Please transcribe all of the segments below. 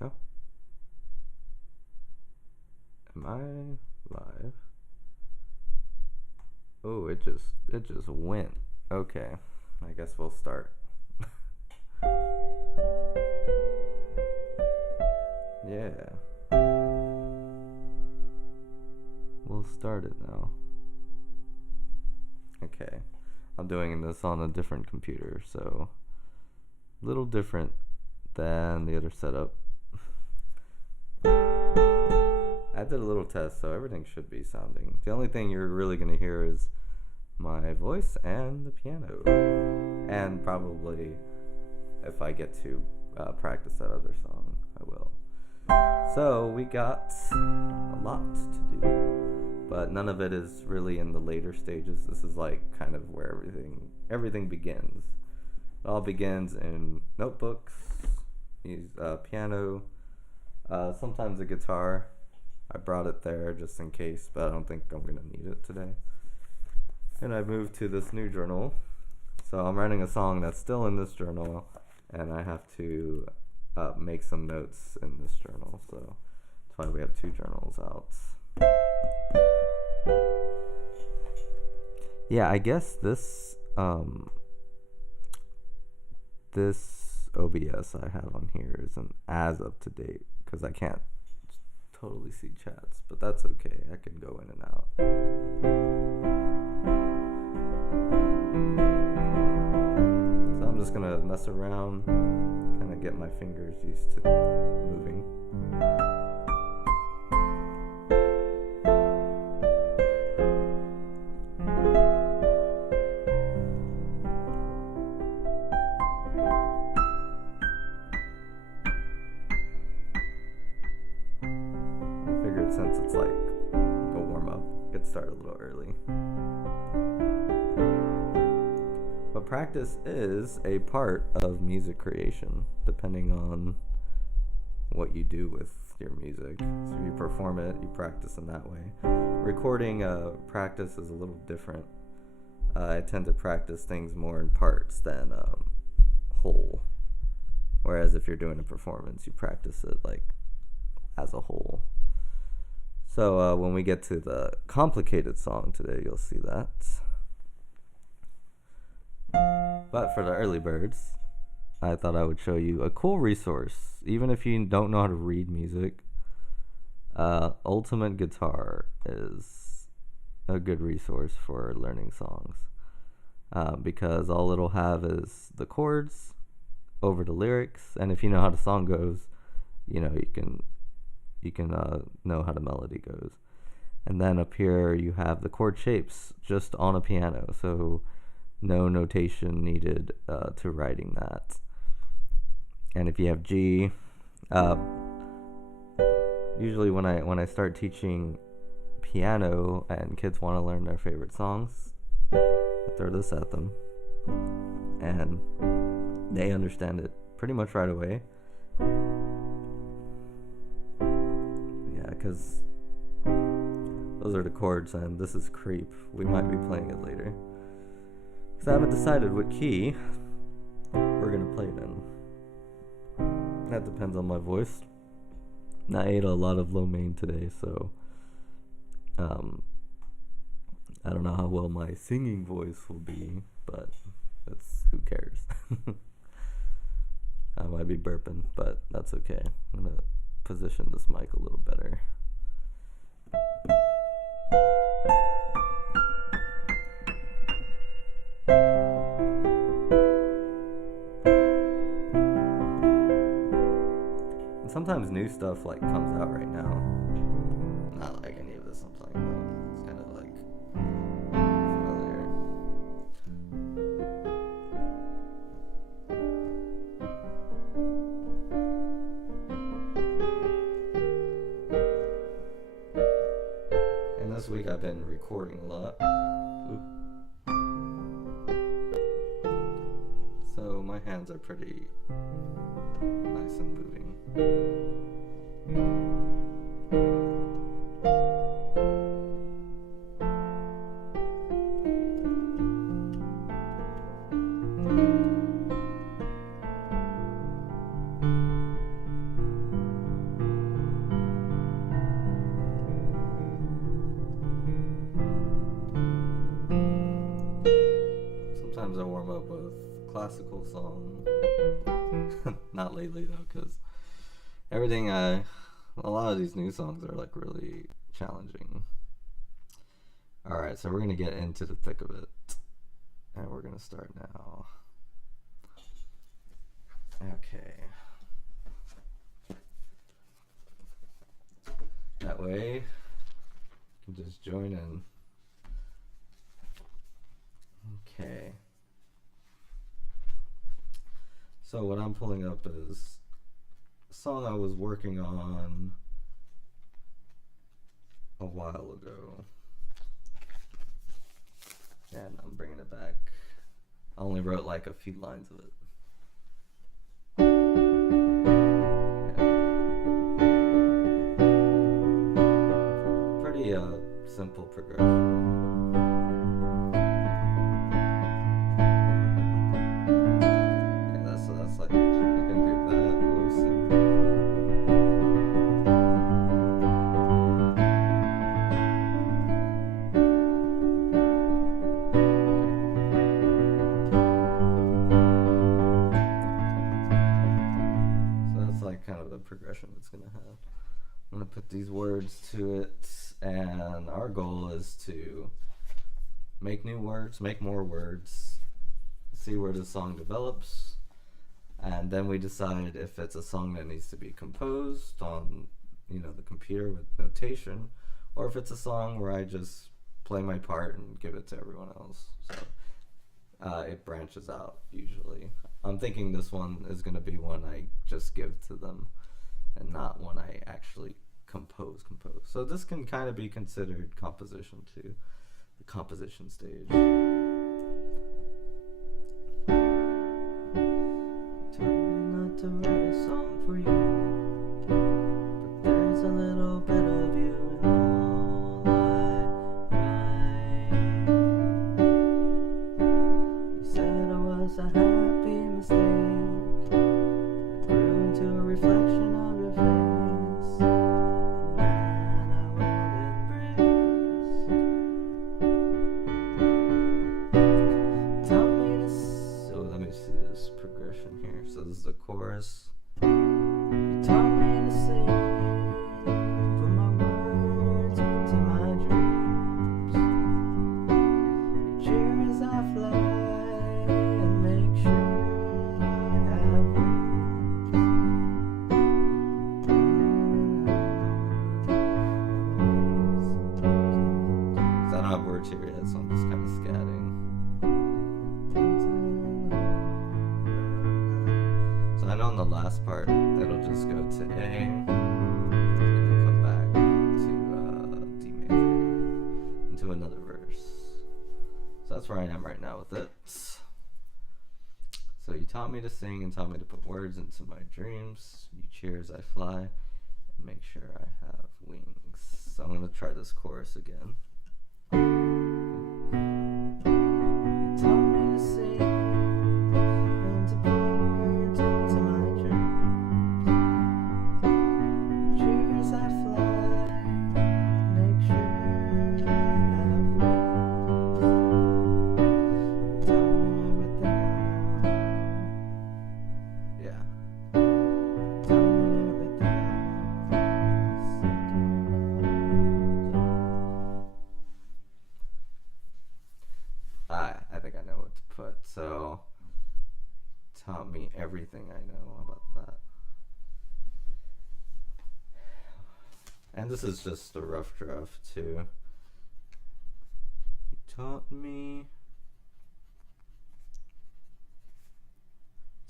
No. Am I live? Oh, it just went. Okay. I guess we'll start. Yeah. We'll start it now. Okay. I'm doing this on a different computer, so a little different than the other setup. I did a little test, so everything should be sounding. The only thing you're really going to hear is my voice and the piano. And probably if I get to practice that other song, I will. So we got a lot to do, but none of it is really in the later stages. This is like kind of where everything begins. It all begins in notebooks, use piano, sometimes a guitar. I brought it there just in case, but I don't think I'm gonna need it today. And I moved to this new journal, so I'm writing a song that's still in this journal, and I have to make some notes in this journal, so that's why we have two journals out. Yeah, I guess this OBS I have on here isn't as up to date because I can't totally see chats, but that's okay. I can go in and out. So I'm just gonna mess around, kind of get my fingers used to moving. Since it's like a warm-up, get started a little early. But practice is a part of music creation, depending on what you do with your music. So if you perform it, you practice in that way. Recording practice is a little different. I tend to practice things more in parts than whole. Whereas if you're doing a performance, you practice it like as a whole. So when we get to the complicated song today, you'll see that. But for the early birds, I thought I would show you a cool resource. Even if you don't know how to read music, Ultimate Guitar is a good resource for learning songs. Because all it'll have is the chords over the lyrics, and if you know how the song goes, you can know how the melody goes. And then up here you have the chord shapes just on a piano, so no notation needed to writing that. And if you have G, usually when I start teaching piano and kids want to learn their favorite songs, I throw this at them and they understand it pretty much right away. Because those are the chords, and this is Creep. We might be playing it later. Because I haven't decided what key we're going to play it in. That depends on my voice. I ate a lot of lo mein today, so I don't know how well my singing voice will be, but who cares? I might be burping, but that's okay. I'm going to position this mic a little better. And sometimes new stuff like comes out right now. Not like any of this I'm playing about. It's kind of like familiar. This week I've been recording a lot. So my hands are pretty nice and moving. with classical song. Not lately though, because a lot of these new songs are like really challenging. Alright, so we're gonna get into the thick of it. And we're gonna start now. Okay. That way, you can just join in. Okay. So what I'm pulling up is a song I was working on a while ago. And I'm bringing it back. I only wrote like a few lines of it. Simple progression. Yeah, that's like, I can do that voice. So that's like kind of the progression it's gonna have. I'm gonna put these words to it. And our goal is to make new words, make more words, see where the song develops, and then we decide if it's a song that needs to be composed on, the computer with notation, or if it's a song where I just play my part and give it to everyone else. So it branches out usually. I'm thinking this one is going to be one I just give to them and not one I actually compose. So this can kind of be considered composition too, the composition stage. Told me not to write a song for you, but there's a little bit of you in all I write. You said I was a happy mistake, I grew into a reflection of your face. The chorus. You taught me to sing, put my words into my dreams. You cheer as I fly and make sure I have wings. I don't have words here yet, so I'm just kind of scatting. I know in the last part it'll just go to A and then come back to D major into another verse. So that's where I am right now with it. So you taught me to sing and taught me to put words into my dreams. You cheer as I fly and make sure I have wings. So I'm going to try this chorus again. You taught me to sing. I think I know what to put. So, taught me everything I know about that. And this is just a rough draft too. You taught me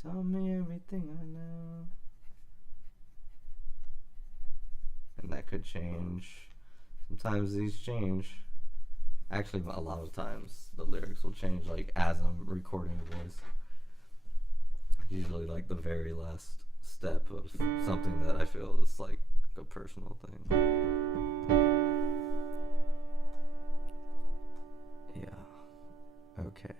everything I know. And that could change. Sometimes these change. Actually, a lot of times the lyrics will change, like as I'm recording the voice. Usually, like the very last step of something that I feel is like a personal thing. Yeah. Okay.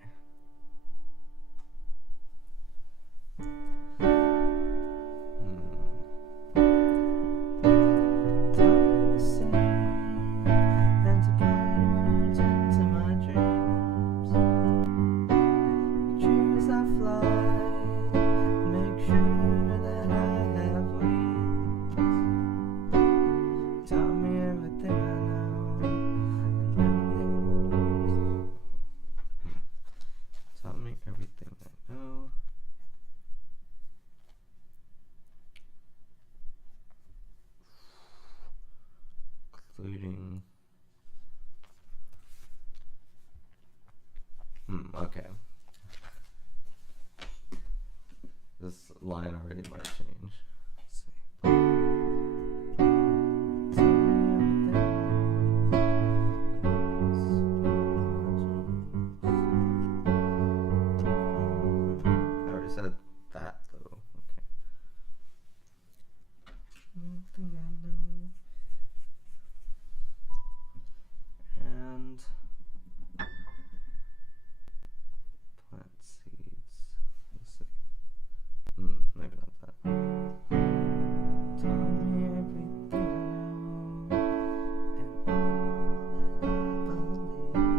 line already might change. Let's see. I already said that though. Okay. Everything I know. And plant seeds. Let's see. Maybe not that. Tell me everything I know and all that I believe.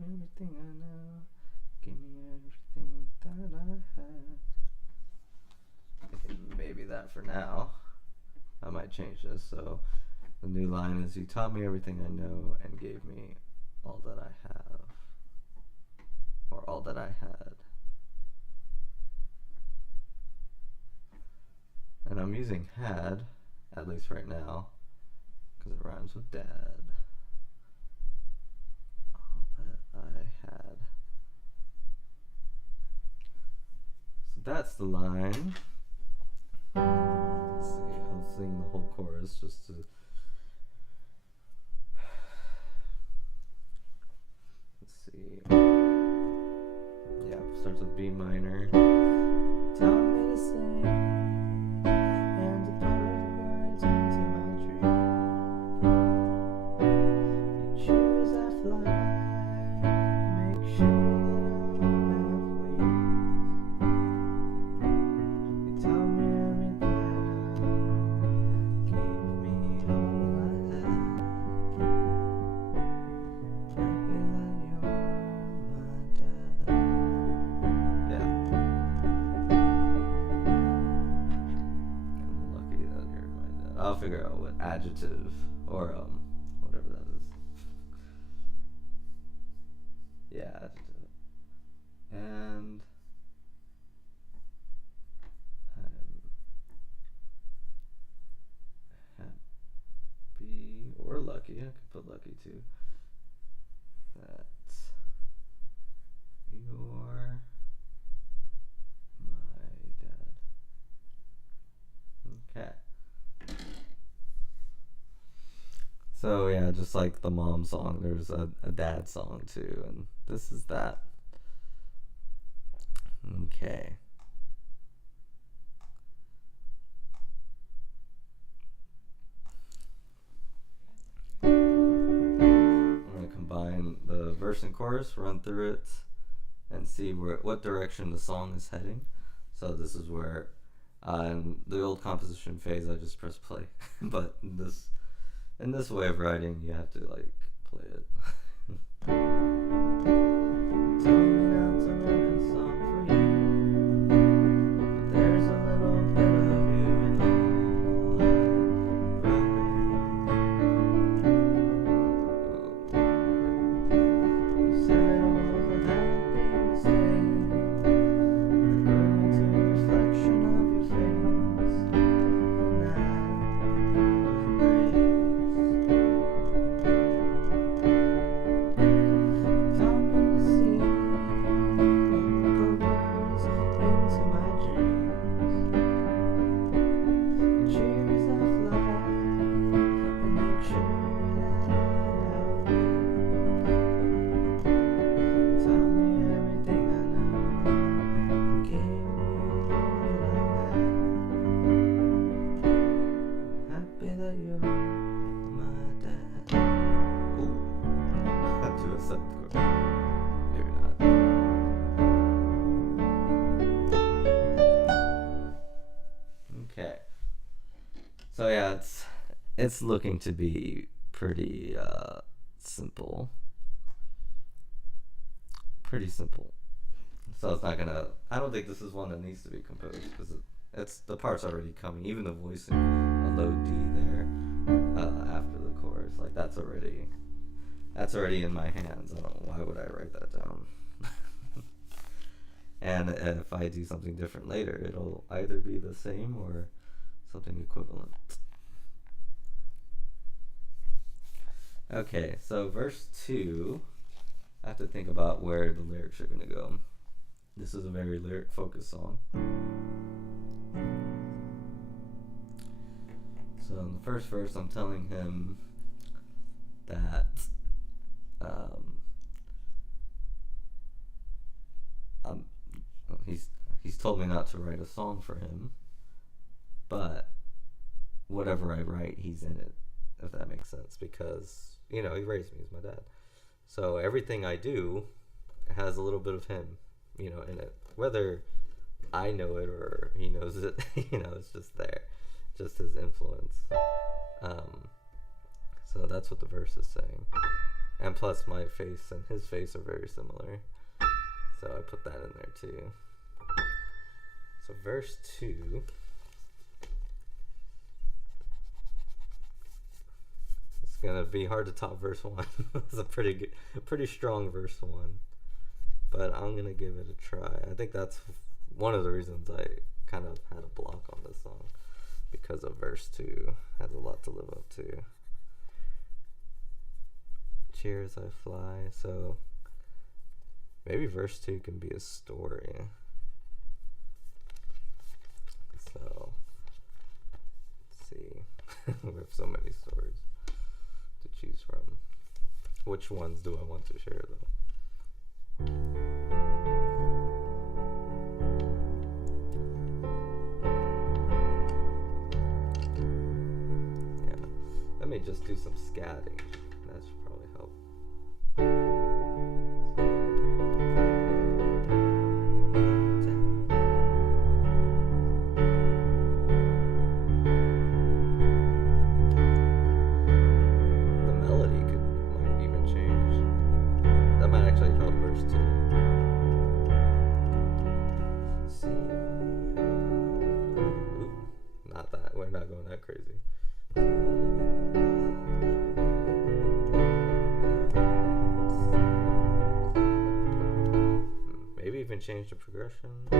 Everything I know, give me everything that I had. Okay, maybe that for now. I might change this. So the new line is, you taught me everything I know and gave me all that I have. Or all that I had. And I'm using had, at least right now, because it rhymes with dad. All that I had. So that's the line. Let's see, I'll sing the whole chorus just to. Let's see. Yeah, starts with B minor. Tell me to sing and to put words into my dream. You choose I fly, make sure that I have wings. You tell me everything I know, gave me all I had. Happy that you're my dad. Yeah. I'm lucky that you're my dad. I'll figure out what adjective or whatever that is. Yeah, adjective. And I'm happy or lucky. I could put lucky too. That you're my dad. Okay. So yeah, just like the mom song, there's a dad song too, and this is that. Okay. I'm gonna combine the verse and chorus, run through it, and see what direction the song is heading. So this is where, in the old composition phase, I just press play, but in this way of writing, you have to like play it. Tell me not to write a song for you, but there's a little bit of you in all I write. You said it was a happy mistake, but it grew into a reflection of your face, and that embrace. Taught me to see and put words into my dreams. Cheers I fly and make sure that I have wings. Tell me everything I know, gave me all that I had. Happy that you're my dad. Ooh, to a seventh chord. Maybe not. Okay. So yeah, it's looking to be pretty simple. Pretty simple. So it's not gonna. I don't think this is one that needs to be composed because it's the part's already coming. Even the voicing, a low D there after the chorus, like that's already in my hands. I don't know, why would I write that down? And if I do something different later, it'll either be the same or something equivalent. Okay, so verse 2, I have to think about where the lyrics are going to go. This is a very lyric focused song. So in the first verse, I'm telling him that um, he's told me not to write a song for him, but whatever I write, he's in it, if that makes sense, because, he raised me, he's my dad. So everything I do has a little bit of him, in it. Whether I know it or he knows it, it's just there. Just his influence. So that's what the verse is saying. And plus my face and his face are very similar. So I put that in there too. So verse 2. It's gonna be hard to top verse 1. It's a pretty strong verse 1. But I'm gonna give it a try. I think that's one of the reasons I kind of had a block on this song, because of verse 2 has a lot to live up to. Cheers, I fly. So maybe verse 2 can be a story. So let's see. We have so many stories to choose from. Which ones do I want to share though? Yeah, let me just do some scatting. That should probably help. The melody might even change. That might actually help verse 2. Not that. We're not going that crazy. Maybe even change the progression. Yeah,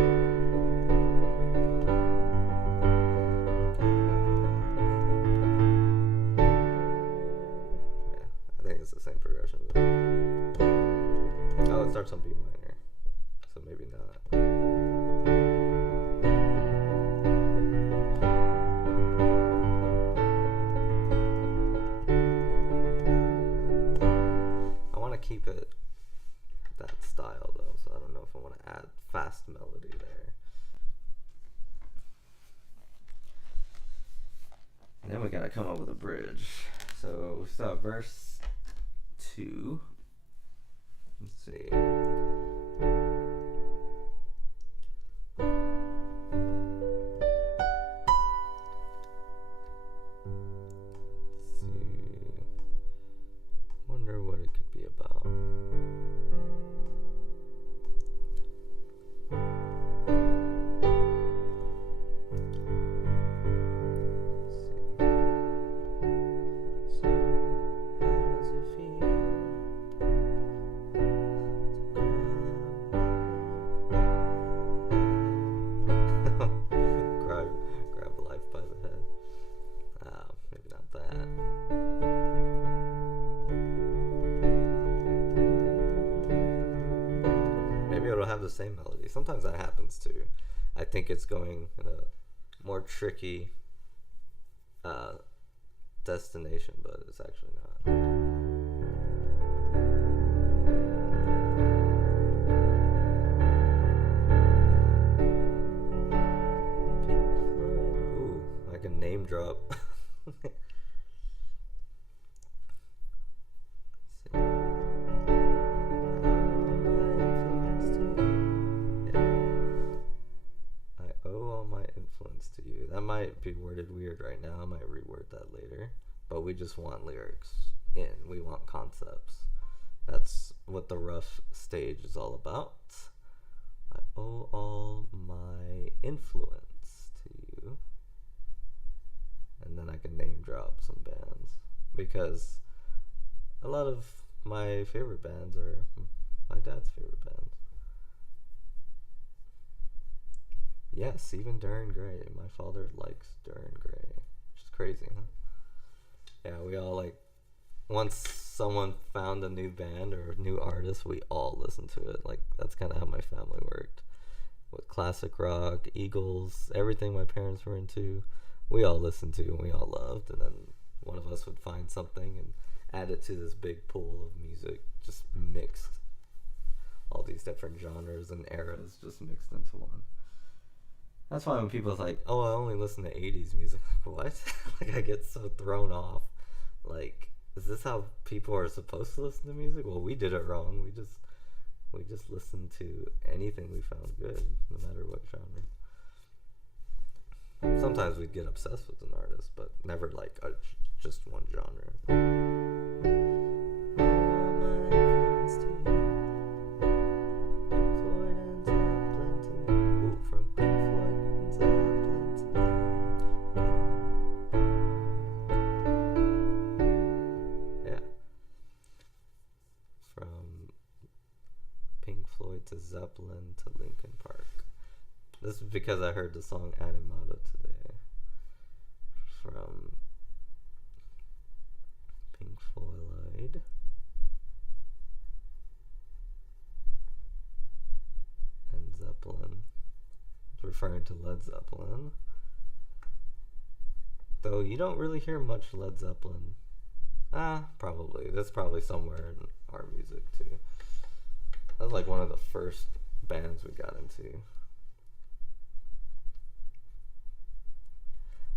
I think it's the same progression. Oh, it starts on B minor, so maybe not. I want to keep it that style though, so I don't know if I want to add fast melody there. And then we gotta come up with a bridge. So we start verse 2. Let's see. Wonder what it could be about. Grab life by the head. Maybe not that. Maybe it'll have the same melody. Sometimes that happens too. I think it's going in a more tricky destination, but it's actually not. Ooh, I can name drop. To you. That might be worded weird right now. I might reword that later. But we just want lyrics in. We want concepts. That's what the rough stage is all about. I owe all my influence to you. And then I can name drop some bands. Because a lot of my favorite bands are my dad's favorite bands. Yes, even Dorian Gray. My father likes Dorian Gray, which is crazy, huh? Yeah, we all like, once someone found a new band or a new artist, we all listened to it. Like, that's kind of how my family worked. With classic rock, Eagles, everything my parents were into, we all listened to and we all loved. And then one of us would find something and add it to this big pool of music, just mixed. All these different genres and eras just mixed into one. That's why when people's like, oh, I only listen to 80s music, like, what? Like, I get so thrown off. Like, is this how people are supposed to listen to music? Well, we did it wrong. We just listened to anything we found good, no matter what genre. Sometimes we'd get obsessed with an artist, but never like just one genre. To Zeppelin to Linkin Park. This is because I heard the song Animata today from Pink Floyd and Zeppelin. It's referring to Led Zeppelin. Though you don't really hear much Led Zeppelin. Probably. That's probably somewhere in our music too. That was like one of the first bands we got into.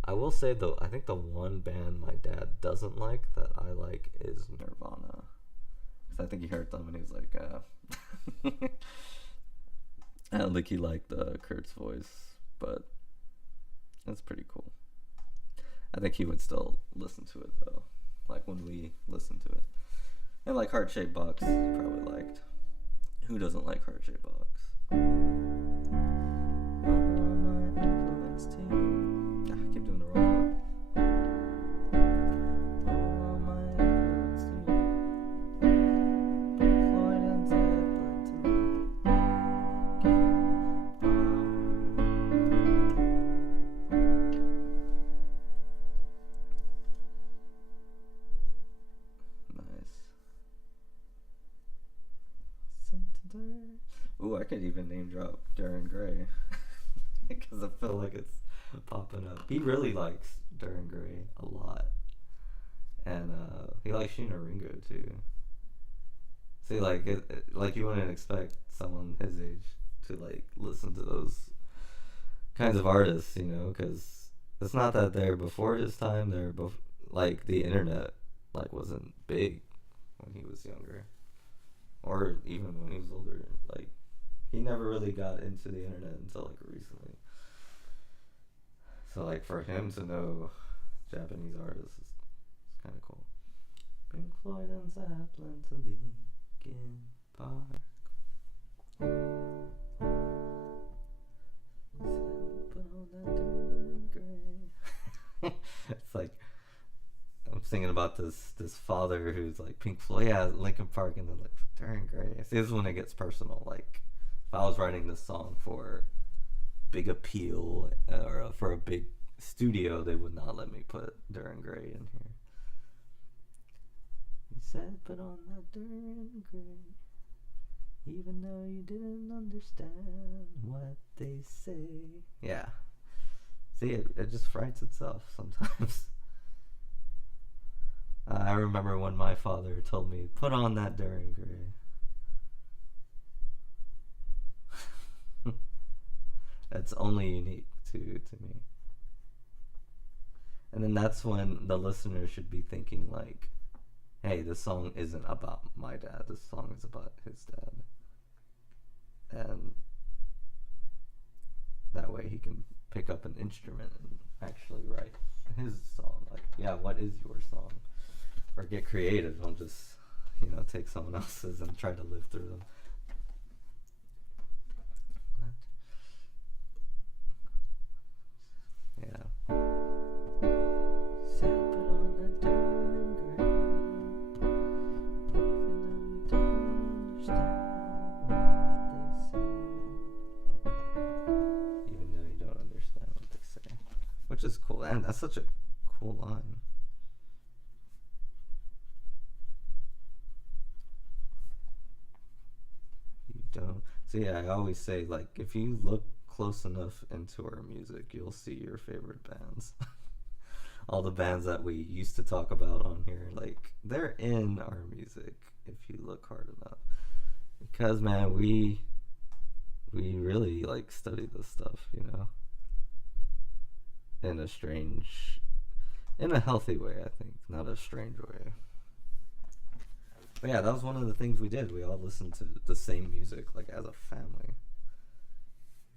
I will say though, I think the one band my dad doesn't like that I like is Nirvana. Because I think he heard them and he was like, I don't think he liked Kurt's voice, but that's pretty cool. I think he would still listen to it though, like when we listened to it. And like Heart Shaped Box, he probably liked. Who doesn't like Heart Shaped Box? I keep doing the wrong one. Ooh, I could even name drop Darren Gray because I feel like it's popping up. He really likes Darren Gray a lot, and he likes Sheena Ringo too. See, like like you wouldn't expect someone his age to like listen to those kinds of artists, you know, because it's not that they're before his time. They're like the internet like wasn't big when he was younger, or even when he was older. Like, he never really got into the internet until like recently. So like for him to know Japanese artists is kind of cool. Pink Floyd and Zeppelin to Linkin Park. It's like I'm thinking about this father who's like Pink Floyd, yeah, Linkin Park, and then like Darren Gray. This is when it gets personal. Like, if I was writing this song for big appeal or for a big studio, they would not let me put Darren Gray in here. He said, "Put on that Darren Gray, even though you didn't understand what they say." Yeah. See, it just writes itself sometimes. I remember when my father told me, "Put on that Darren Gray." That's only unique to me. And then that's when the listener should be thinking like, hey, this song isn't about my dad. This song is about his dad. And that way he can pick up an instrument and actually write his song. Like, yeah, what is your song? Or get creative. Don't just, take someone else's and try to live through them. Yeah. Even though you don't understand what they say. Which is cool. And that's such a cool line. don't. So yeah, I always say, like, if you look close enough into our music, you'll see your favorite bands. All the bands that we used to talk about on here, like, they're in our music if you look hard enough. Because man, we really like study this stuff, you know, in a strange, in a healthy way, I think, not a strange way. But yeah, that was one of the things we did. We all listened to the same music, like, as a family.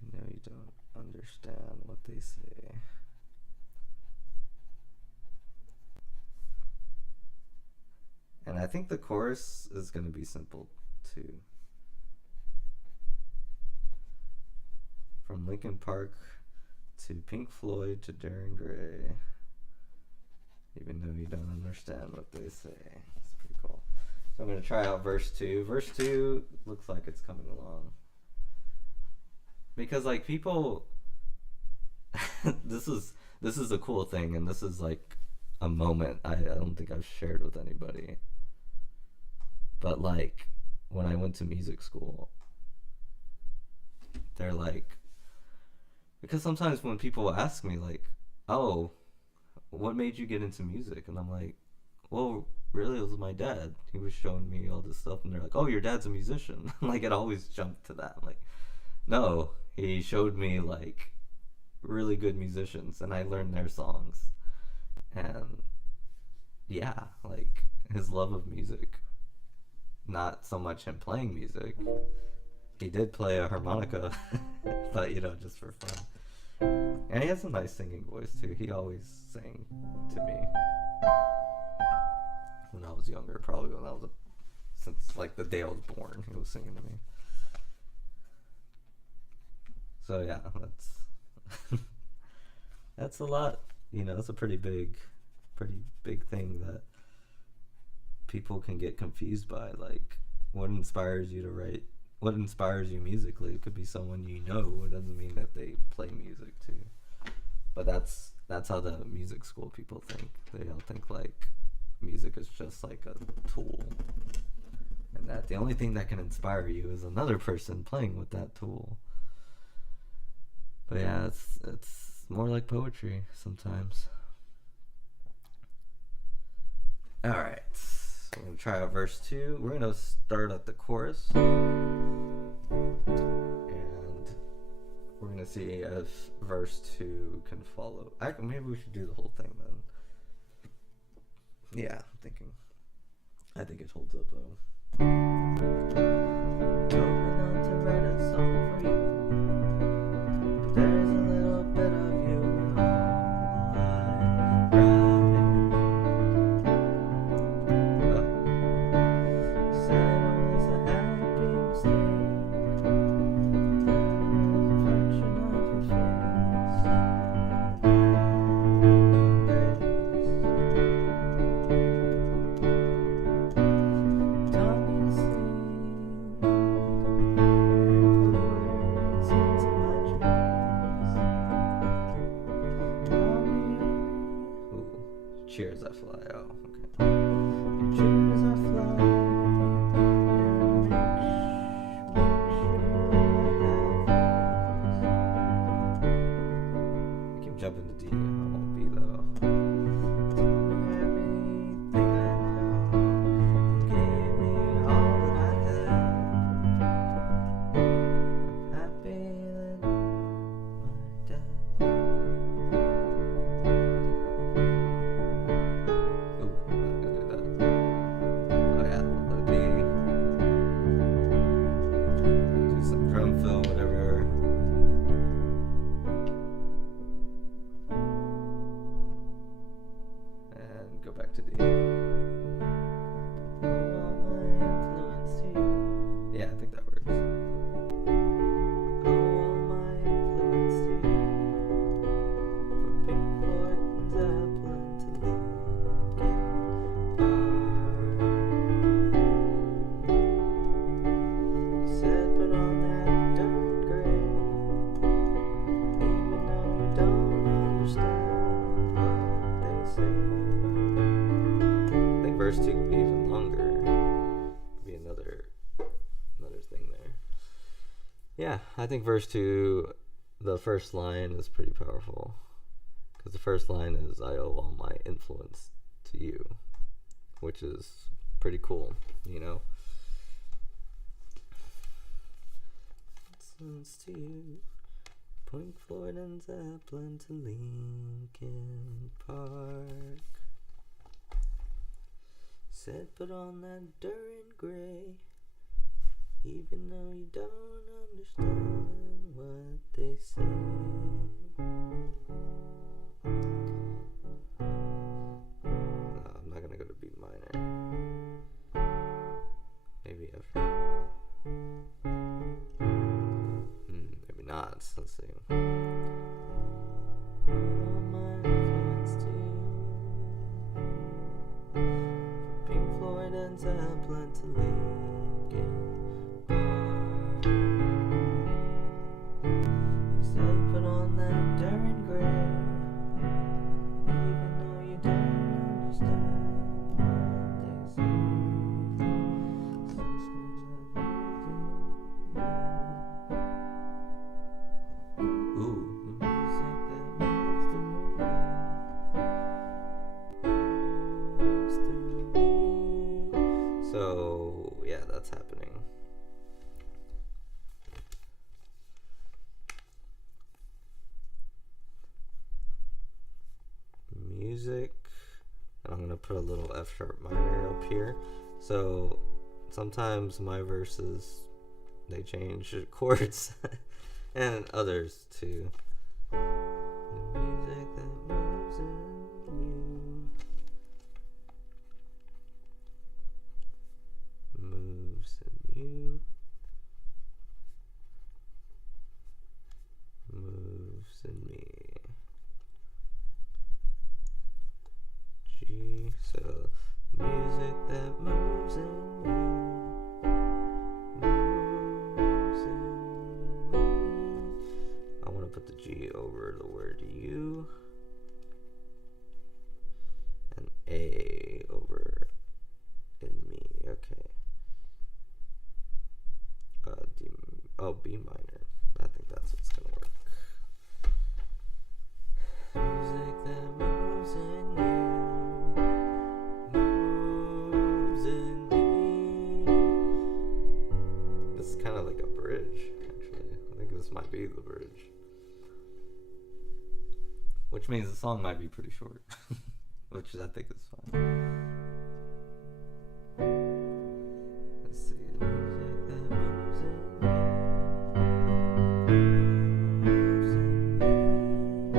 You know, you don't understand what they say. And I think the chorus is going to be simple too. From Linkin Park to Pink Floyd to Darren Gray. Even though you don't understand what they say. It's pretty cool. So I'm going to try out verse 2. Verse 2 looks like it's coming along. Because, like, people... this is a cool thing, and this is, like, a moment I don't think I've shared with anybody. But, like, when I went to music school, they're like... Because sometimes when people ask me, like, oh, what made you get into music? And I'm like, well, really, it was my dad. He was showing me all this stuff, and they're like, oh, your dad's a musician. Like, it always jumped to that. I'm like, no, he showed me, like, really good musicians, and I learned their songs. And, yeah, like, his love of music, not so much him playing music. He did play a harmonica, but, you know, just for fun. And he has a nice singing voice, too. He always sang to me when I was younger, probably when I was, since, like, the day I was born, he was singing to me. So, yeah, that's a lot, you know, it's a pretty big thing that people can get confused by, like, what inspires you to write. What inspires you musically? It could be someone you know. It doesn't mean that they play music too. But that's how the music school people think. They all think, like, music is just like a tool, and that the only thing that can inspire you is another person playing with that tool. But yeah, it's more like poetry sometimes. All right. I'm going to try out verse 2. We're going to start at the chorus. And we're going to see if verse 2 can follow. Maybe we should do the whole thing then. Yeah, I think it holds up though. Told me not to write a song for you, but there's a little bit of you in all I write. Cheers, I fly. Oh, okay. Cheers, I fly. And I keep jumping to D. I won't be though. Everything I know, gave me all that I had. I'm happy that my dad. Go back to D. Yeah, I think that works. From Pink Floyd and Zeppelin to Linkin Park. You said put on that dirt gray, even though you don't understand what they say. Verse 2 could be even longer. Could be another thing there. Yeah, I think verse 2, the first line is pretty powerful. Because the first line is, I owe all my influence to you, which is pretty cool, you know? Influence to you. Pink Floyd and Zeppelin to Linkin Park. Said put on that Dorian Gray, even though you don't understand what they say. No, I'm not gonna go to B minor. Maybe F. Maybe not. Let's see. All my influence to Pink Floyd and Zeppelin to Linkin Park. You said put on that Dorian Gray, even though you don't understand what they say. Ooh, the music that moves through me. So yeah, that's happening. Music, and I'm gonna put a little F sharp minor up here. So sometimes my verses, they change chords and others too. The music that moves in you moves in you moves in me. G, so music that moves in you moves in me. I want to put the G over the word you and A over in me. Okay. B minor. I think that's what's gonna work. Music that moves in you moves in me. This is kind of like a bridge, actually. I think this might be the bridge. Which means the song might be pretty short. Which I think is fine. Let's see. Music that moves in me. Moves in me.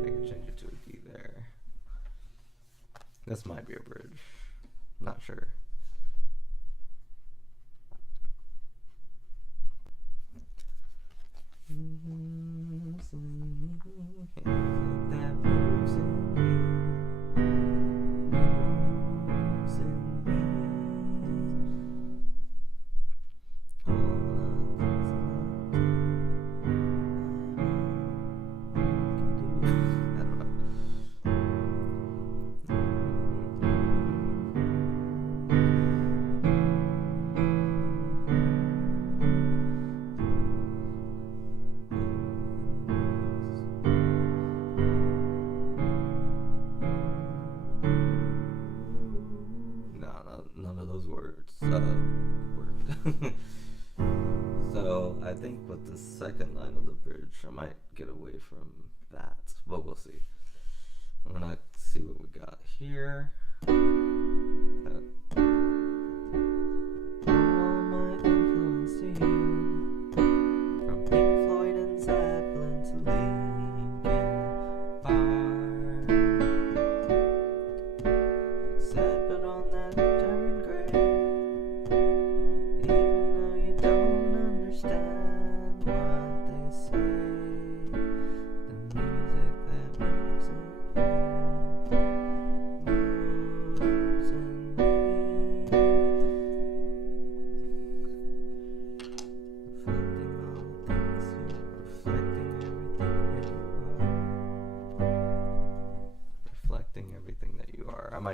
I can change it to a D there. This might be a bridge. Not sure. Moves in me. That moves in you. Moves in me. All the things that I do. I none of those words worked. So I think with the second line of the bridge, I might get away from that, but we'll see. I'm gonna see what we got here. All my influence to you, from Pink Floyd and Zeppelin to Linkin Park. Said put on that Dorian Gray, even though you don't understand what they say. The music that moves in you moves in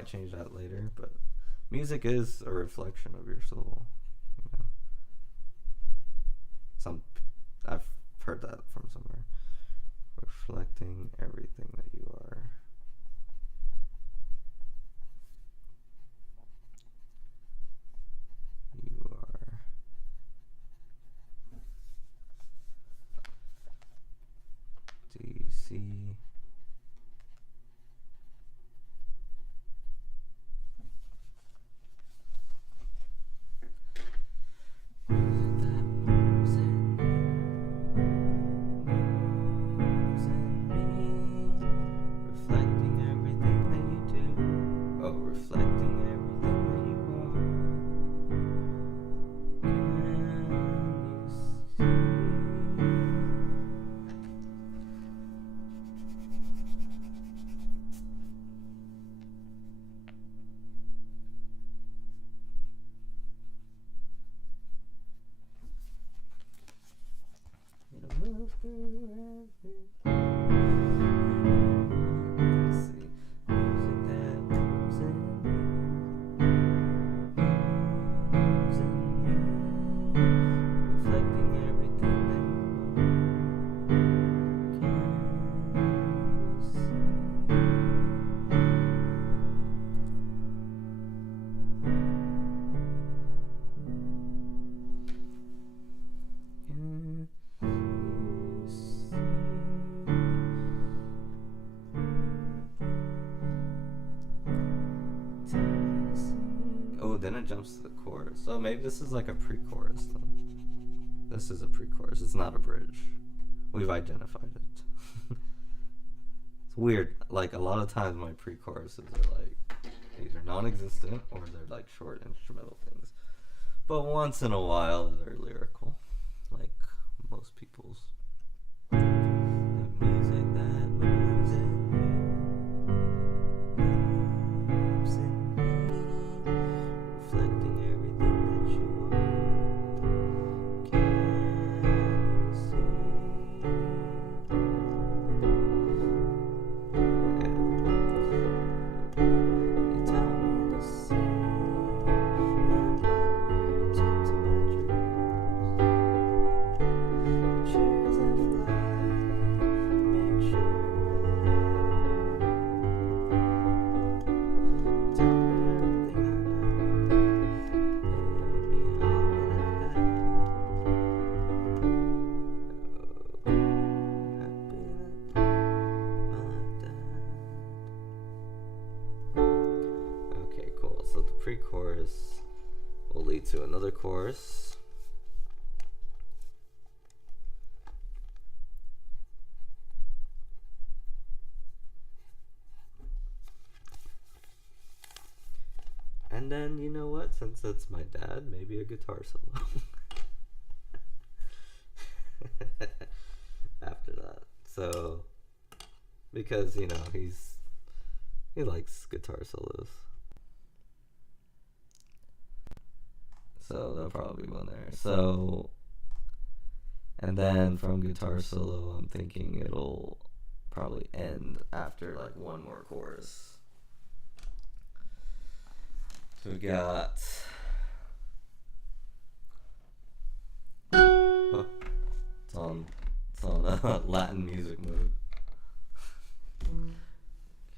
might change that later, but music is a reflection of your soul. You know, I've heard that from somewhere. Reflecting everything that you are. You are. DC. Then it jumps to the chorus. So maybe this is like a pre-chorus though. This is a pre-chorus. It's not a bridge. We've identified it. It's weird. Like a lot of times my pre-choruses are like either non-existent or they're like short instrumental things. But once in a while they're lyrical. Like most people's. The music that moves in pre-chorus will lead to another chorus. And then, you know what? Since it's my dad, maybe a guitar solo. After that. So, because, you know, he likes guitar solos. So there'll probably be one there. So, and then from guitar solo, I'm thinking it'll probably end after like one more chorus. So we got. Oh, it's on Latin music mode.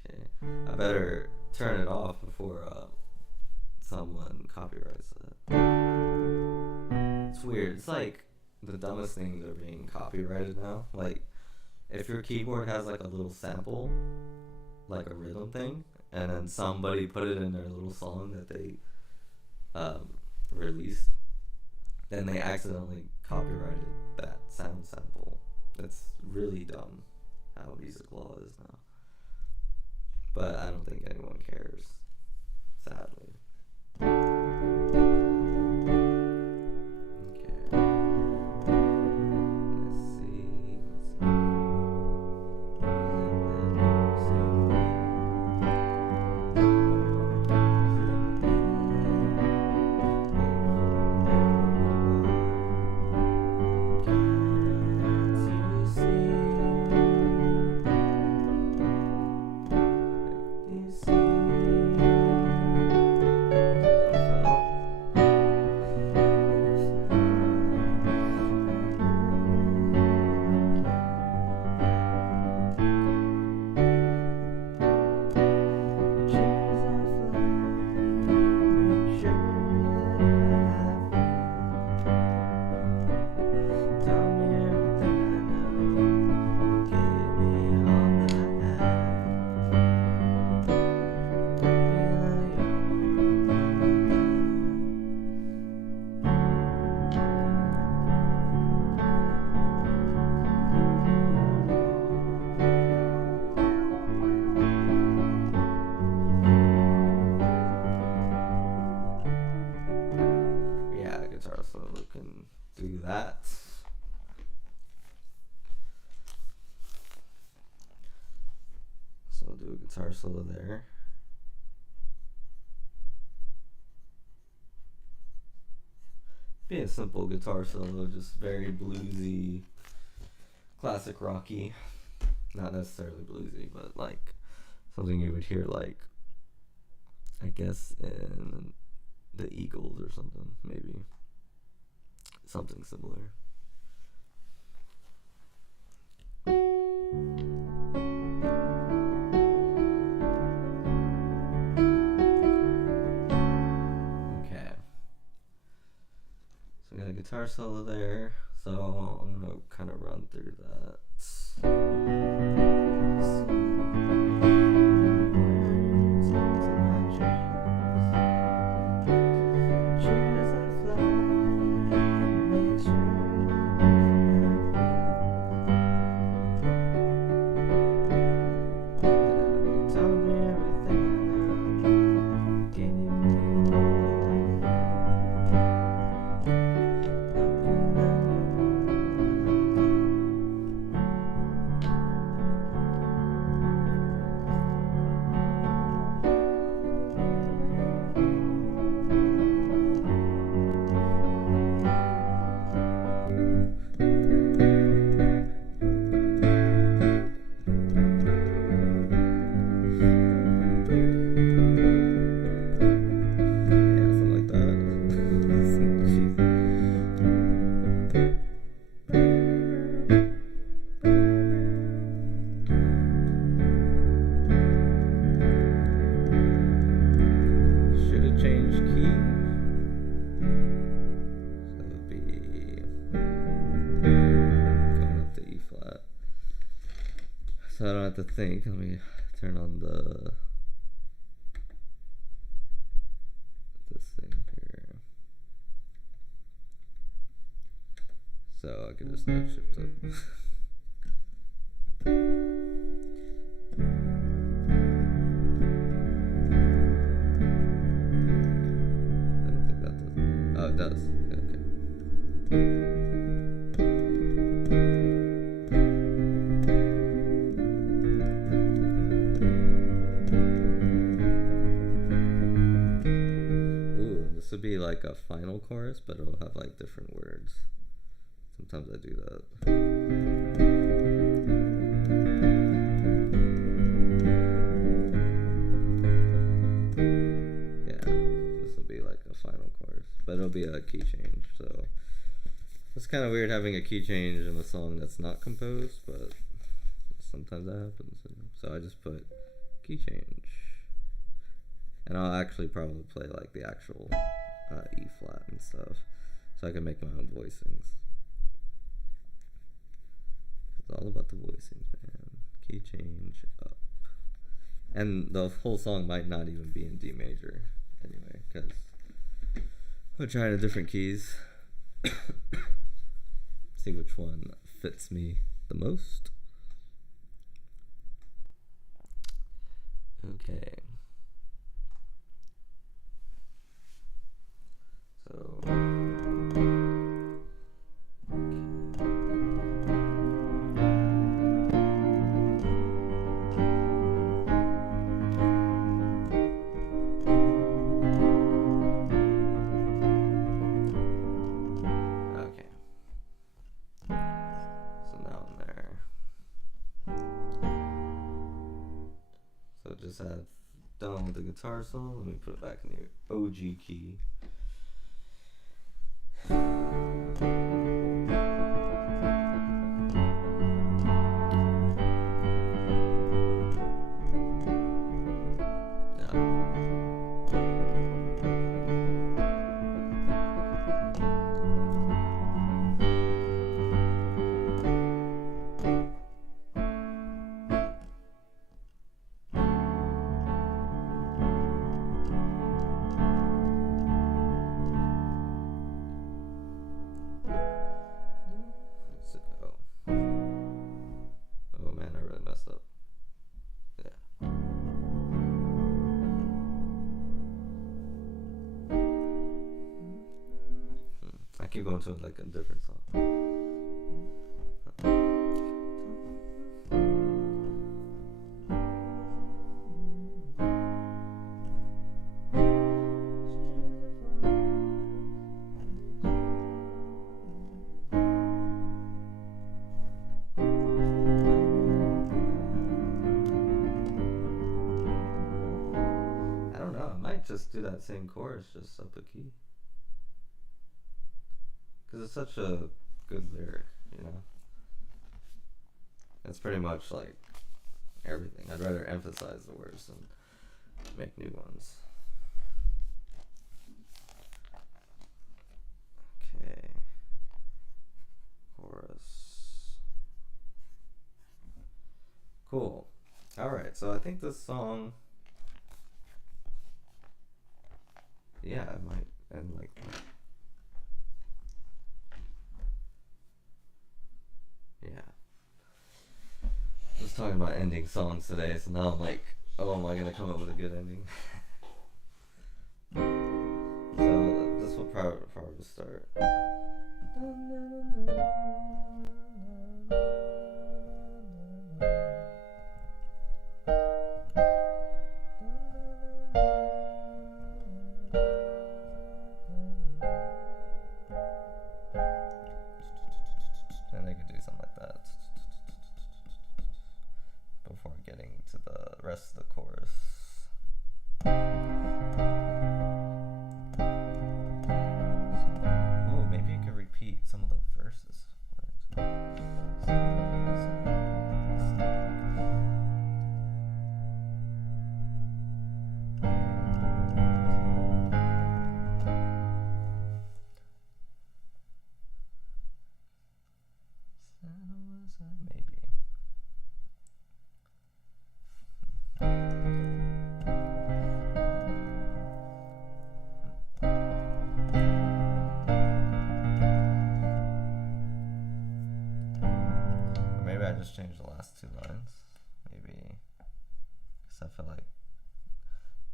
Okay, I better turn it off before someone copyrights it. It's weird. It's like the dumbest things are being copyrighted now. Like, if your keyboard has like a little sample, like a rhythm thing, and then somebody put it in their little song that they released, then they accidentally copyrighted that sound sample. That's really dumb how music law is now. But I don't think anyone cares, sadly. guitar solo there. Be a simple guitar solo, just very bluesy, classic rocky. Not necessarily bluesy, but like something you would hear like, I guess, in the Eagles or something, maybe. Something similar. Okay. So we got a guitar solo there, so I'm gonna kind of run through that. So I don't have to think. Let me turn on this thing here. So I can just note shift up. I don't think that does. Oh, it does. Okay. This would be like a final chorus, but it'll have like different words. Sometimes I do that. Yeah, this will be like a final chorus, but it'll be a key change. So it's kind of weird having a key change in a song that's not composed, but sometimes that happens. So I just put key change. And I'll actually probably play like the actual E flat and stuff, so I can make my own voicings. It's all about the voicings, man. Key change up, and the whole song might not even be in D major anyway, because I'll try the different keys. See which one fits me the most. Okay. So, okay. So now I'm there. So just have done with the guitar solo. Let me put it back in the OG key. I keep going to like a different song. might just do that same chorus, just up a key. Because it's such a good lyric, you know? It's pretty much like everything. I'd rather emphasize the words than make new ones. Okay. Chorus. Cool. Alright, so I think this song, yeah, it might end like that. Yeah. I was talking about ending songs today, so now I'm like, oh, am I gonna come up with a good ending? So this will probably start. And I could do something like that before getting to the rest of the chorus. Oh, maybe you could repeat some of the verses. Maybe. Or maybe I just changed the last two lines. Maybe. Because I feel like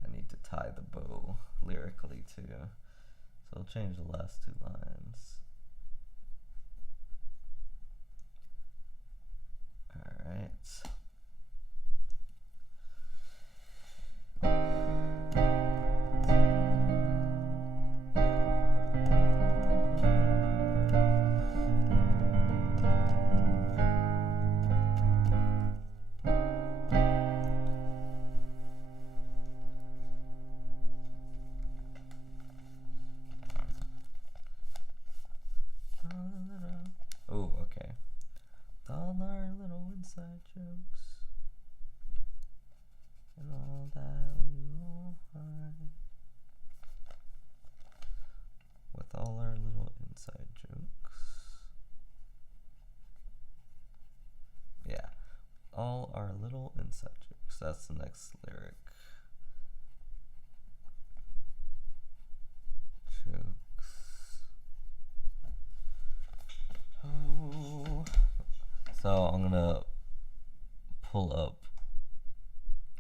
I need to tie the bow lyrically too. So I'll change the last two lines. Alright. Oh, okay. All our little inside jokes and all that we will hide. With all our little inside jokes. Yeah. All our little inside jokes. That's the next lyric. Jokes. Oh. So I'm gonna pull up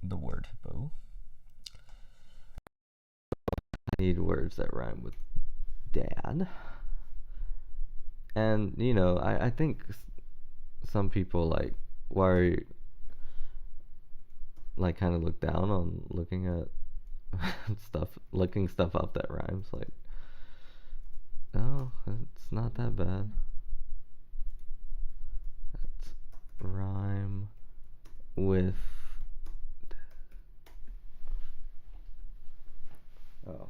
the word hippo. I need words that rhyme with dad. And, you know, I think some people, like, why are you, like, kind of look down on looking at looking stuff up that rhymes. Like, no, it's not that bad. Let's rhyme with. Oh.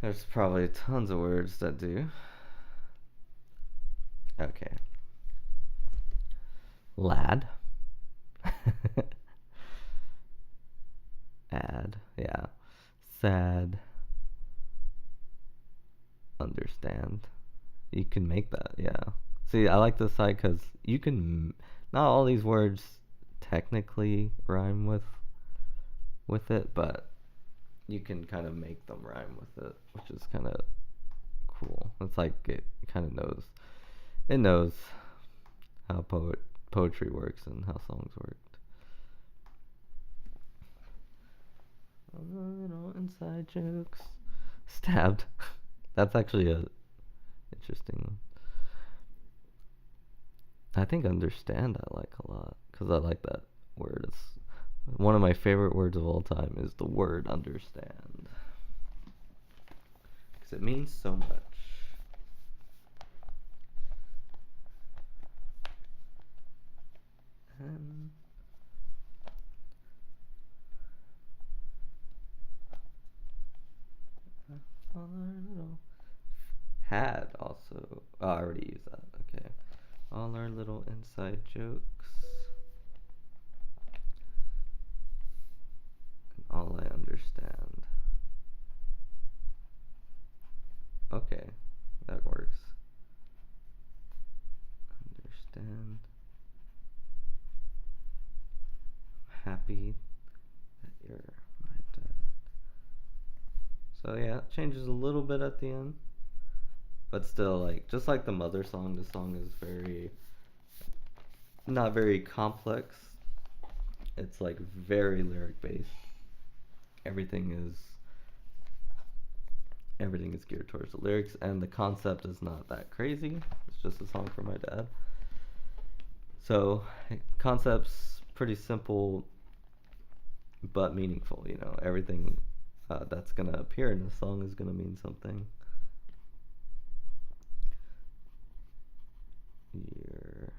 There's probably tons of words that do. Okay. Lad. Add. Yeah. Sad. Understand. You can make that, yeah. See, I like this side because you can. Not all these words technically rhyme with it, but you can kind of make them rhyme with it, which is kind of cool. It's like it kind of knows. It knows how poetry works and how songs work. Little inside jokes. Stabbed. That's actually a interesting one. I think understand I like a lot because I like that word. It's one of my favorite words of all time is the word understand because it means so much. had also. Oh, I already used that. Okay. All our little inside jokes. And all I understand. Okay, that works. Understand. Happy that you're my dad. So yeah, it changes a little bit at the end. But still, like, just like the Mother song, this song is not very complex. It's like very lyric based. Everything is geared towards the lyrics, and the concept is not that crazy. It's just a song for my dad. So, concept's pretty simple but meaningful, you know. Everything that's gonna appear in the song is gonna mean something. Here.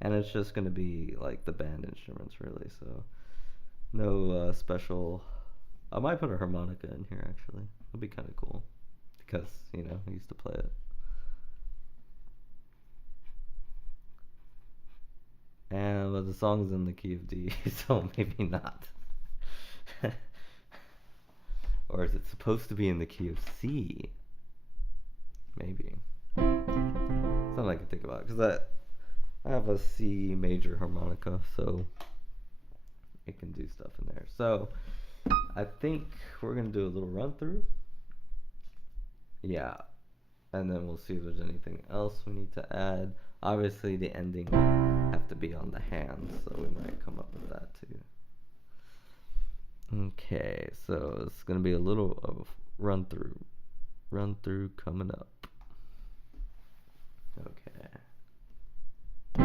And it's just gonna be like the band instruments, really. So, no special. I might put a harmonica in here, actually. It'll be kind of cool because, you know, I used to play it. And but the song's in the key of D, so maybe not. Or is it supposed to be in the key of C? Maybe. Something I can think about, because I have a C major harmonica, so it can do stuff in there. So I think we're gonna do a little run through. Yeah, and then we'll see if there's anything else we need to add. Obviously, the ending have to be on the hands, so we might come up with that too. Okay, so it's gonna be a little of run through coming up. Okay. I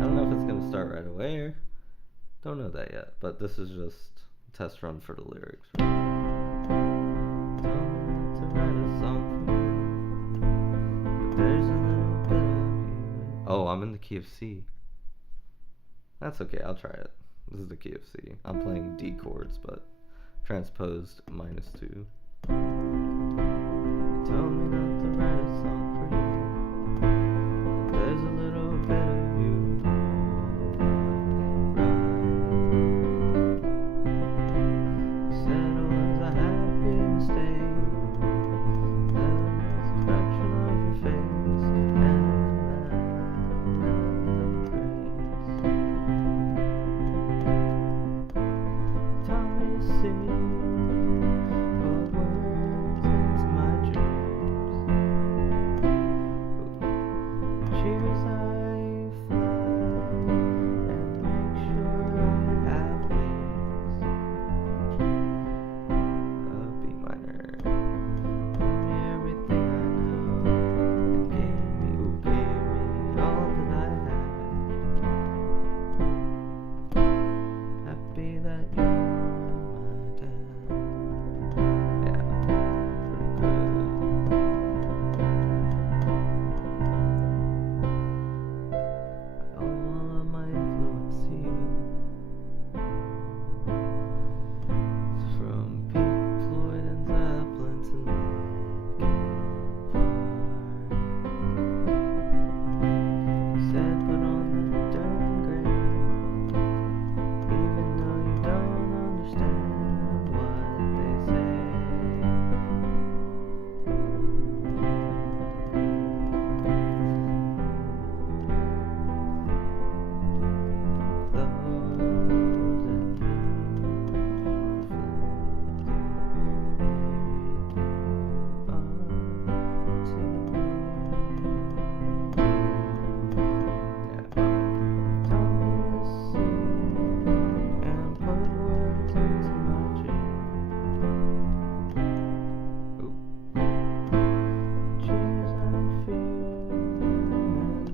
don't know if it's gonna start right away or don't know that yet, but this is just a test run for the lyrics. Oh, I'm in the key of C. That's okay, I'll try it. This is the key of C. I'm playing D chords, but transposed -2. Tell me not to write a song for you. There's a little bit of you. Right. Said it was a happy mistake. That was a fraction of your face. And tell me to see. Put words into my dreams. Cheers, I fly and make sure I have wings. B minor. Tell me everything I know and gave me all that I had. Happy that you're my dad. Yeah, pretty good. All of my influence you. From Pink Floyd and Zeppelin to Linkin Park. Said put on the dirt and gray. Even though you don't understand what they say. Those and me yeah. Tell me to see and put words into my dreams. Ooh. Cheers, I feel and no.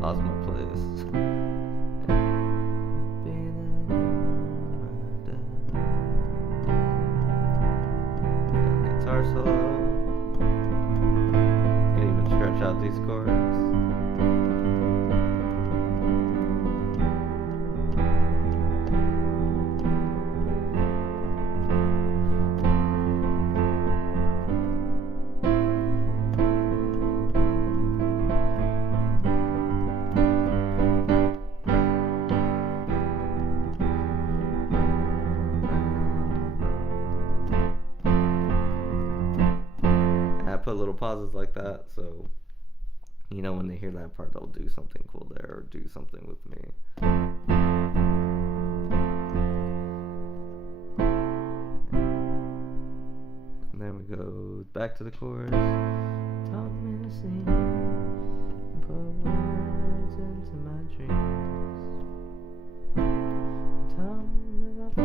Lost my place. Guitar solo. Can even stretch out these chords. pauses like that, so when they hear that part, they'll do something cool there or do something with me. And then we go back to the chorus. Taught me to sing, put words into my dreams. Taught me that I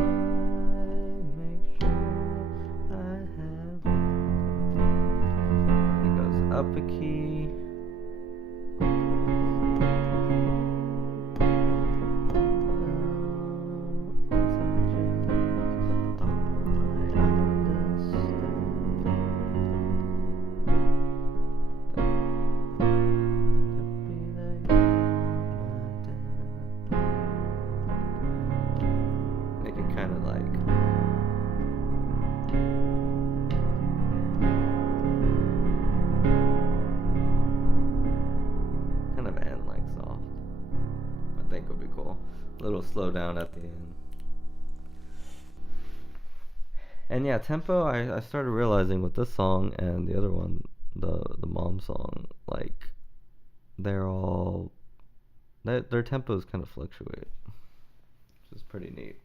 make sure I have you. It goes up a key. Little slow down at the end. And yeah, tempo, I started realizing with this song and the other one, the mom song, like their tempos kind of fluctuate, which is pretty neat.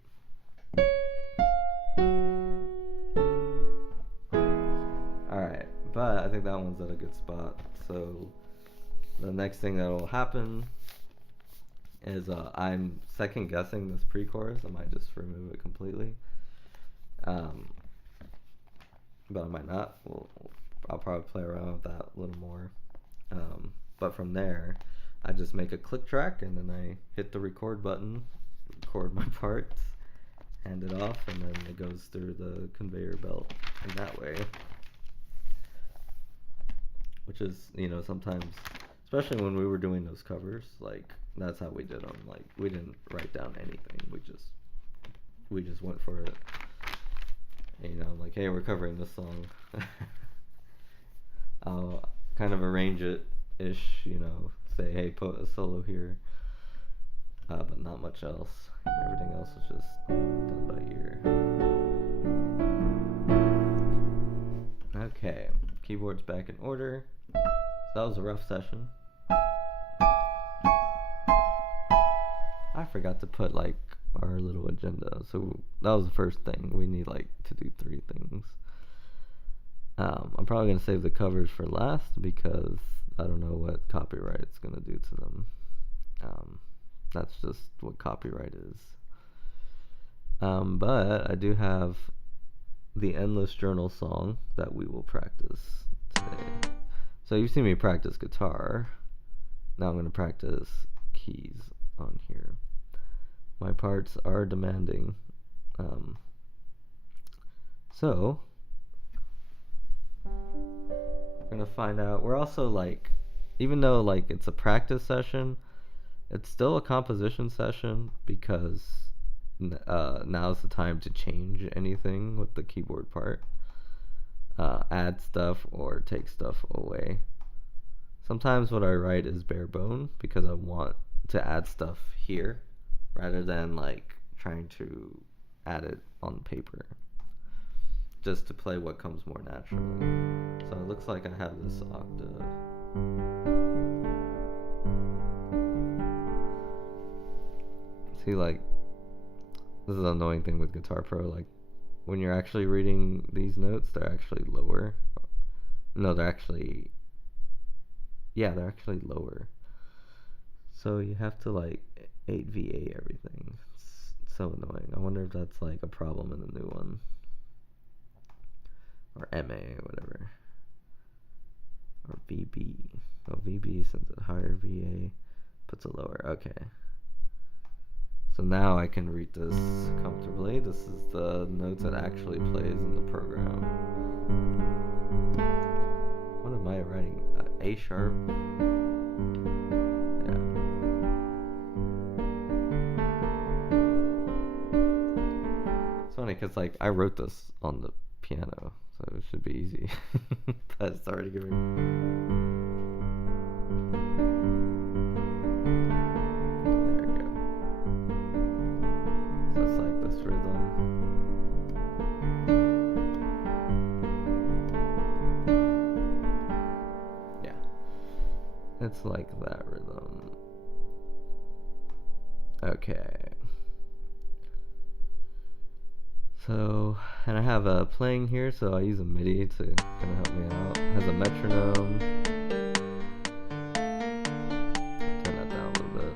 Alright, but I think that one's at a good spot. So the next thing that will happen is I'm second guessing this pre-chorus. I might just remove it completely, but I might not. I'll probably play around with that a little more, but from there I just make a click track and then I hit the record button, record my parts, hand it off, and then it goes through the conveyor belt in that way, which is sometimes, especially when we were doing those covers, like that's how we did them. Like we didn't write down anything. We just went for it. And, I'm like, hey, we're covering this song. I'll kind of arrange it ish. Say, hey, put a solo here, but not much else. Everything else is just done by ear. Okay, keyboard's back in order. So that was a rough session. I forgot to put like our little agenda, so that was the first thing. We need to do 3 things. I'm probably gonna save the covers for last because I don't know what copyright's gonna do to them. That's just what copyright is. But I do have the Endless Journal song that we will practice today. So you've seen me practice guitar. Now I'm gonna practice keys on here. My parts are demanding, so we're gonna find out. We're also even though it's a practice session, it's still a composition session because now's the time to change anything with the keyboard part, add stuff or take stuff away. Sometimes what I write is bare bone because I want to add stuff here rather than trying to add it on paper, just to play what comes more naturally. So it looks like I have this octave. See, this is an annoying thing with Guitar Pro, when you're actually reading these notes, they're actually lower. No, they're actually lower. So you have to 8VA everything. It's so annoying. I wonder if that's a problem in the new one. Or MA or whatever. Or VB. Oh, VB sends it higher, VA puts it lower. Okay. So now I can read this comfortably. This is the notes it actually plays in the program. What am I writing? A sharp? Yeah. It's funny because I wrote this on the piano, so it should be easy. But it's already giving. There we go. So it's this rhythm. it's like that rhythm. Okay. So, and I have a playing here, so I use a MIDI to kind of help me out. It has a metronome. Turn that down a little bit.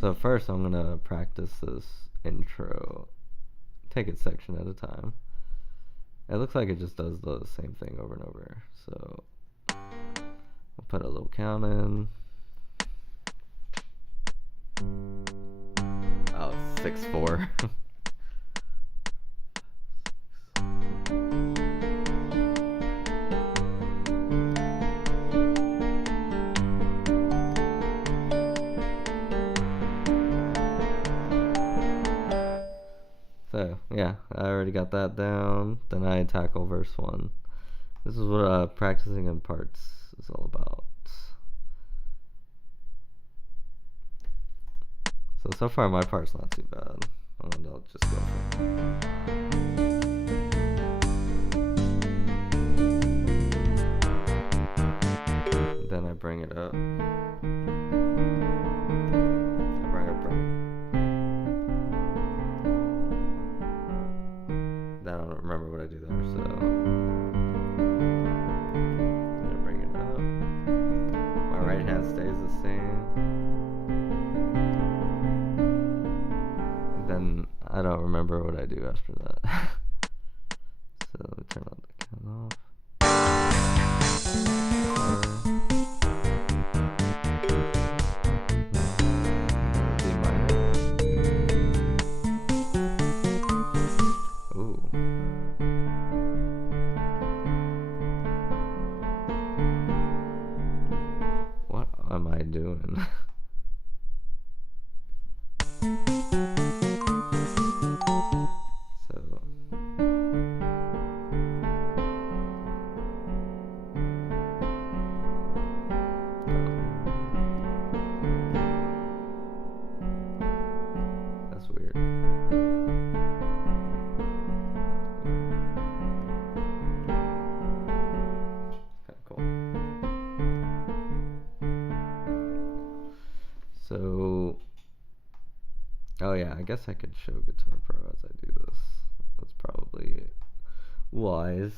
So first I'm gonna practice this intro. Take it section at a time. It looks like it just does the same thing over and over. So I'll put a little count in. Oh, 6/4. So yeah, I already got that down. Then I tackle verse 1. This is what practicing in parts is all about. So far my part's not too bad. I'll just go for it. Then I bring it up. I don't remember what I do there, so I'm gonna bring it up. My right hand stays the same. And then I don't remember what I do after that. So let me turn the count off. What am I doing? That's weird. Kind of cool. So, oh yeah, I guess I could show Guitar Pro as I do this. That's probably wise.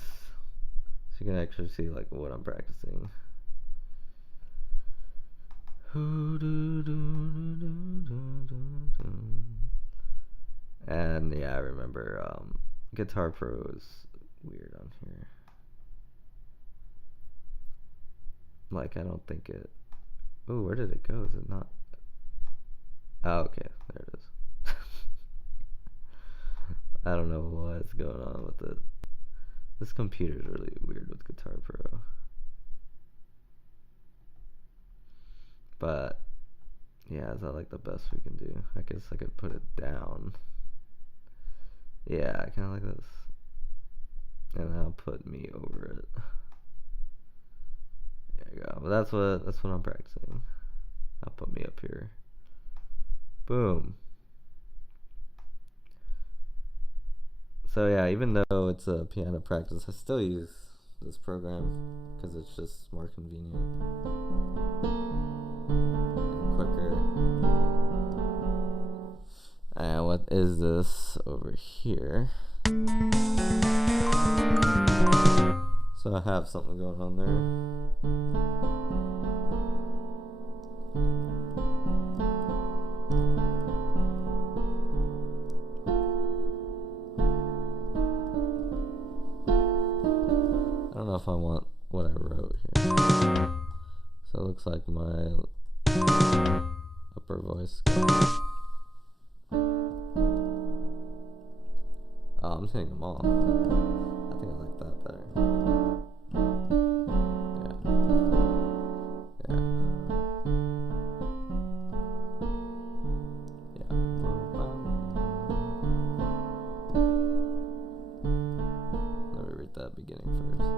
So you can actually see like what I'm practicing. And yeah, I remember Guitar Pro is weird on here. Like I don't think it. Oh, where did it go? Is it not? Oh, okay, there it is. I don't know what's going on with it. This computer's really weird with Guitar Pro. But yeah, is that like the best we can do? I guess I could put it down. Yeah, kind of like this. And I'll put me over it. There you go. But that's what I'm practicing. I'll put me up here. Boom. So yeah, even though it's a piano practice, I still use this program because it's just more convenient and quicker. And what is this over here? So I have something going on there. I don't know if I want what I wrote here. So it looks like my upper voice goes. Oh, I'm hitting them all. I think I like that better. Yeah. Let me read that beginning first.